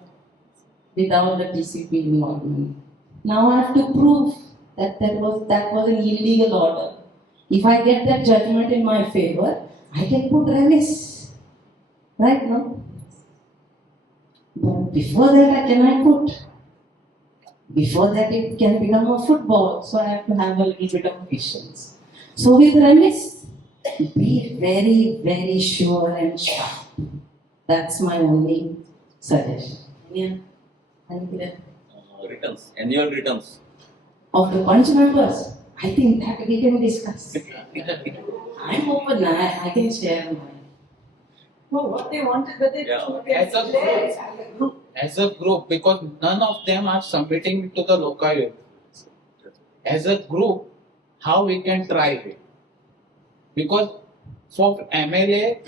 Without the TCP involvement. Now I have to prove that that was an illegal order. If I get that judgment in my favor, I can put remiss. Right, no? But before that, can I put? Before that, it can become a football. So I have to have a little bit of patience. So with remiss, be very, very sure and sharp. That's my only suggestion. Yeah. Returns, annual returns. Of the bunch members, I think that we can discuss. I'm open, I can share mine. No, what they wanted, whether As as a group, because none of them are submitting to the Lokayut. As a group, how we can try it? Because for MLA,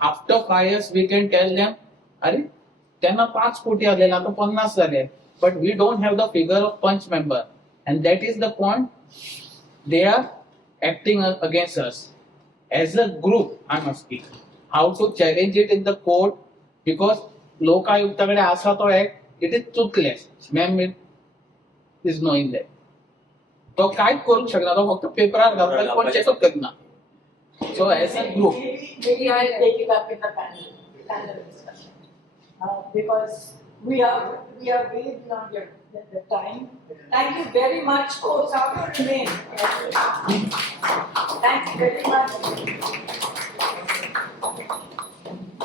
after 5 years, we can tell them, "Arey, त्यांना 5 कोटी आलेला आता 50 झाले." But we don't have the figure of punch member, and that is the point. They are acting against us. As a group, I'm asking how to challenge it in the court because लोकायुक्ताकडे असा तो act it is चुकलेस ma'am is knowing that तो काय करू शकणार तो फक्त पेपरार घालता पण चेकअप करना so as a group maybe I'll take it up in the panel discussion because we are way beyond the time. Thank you very much. Oh, Sabha remain. Thank you very much.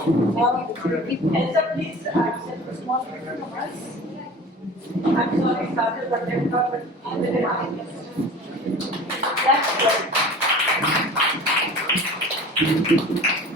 Elsa, please accept a small picture of us. I'm sorry, started, but then not, but I'm very happy. That's good.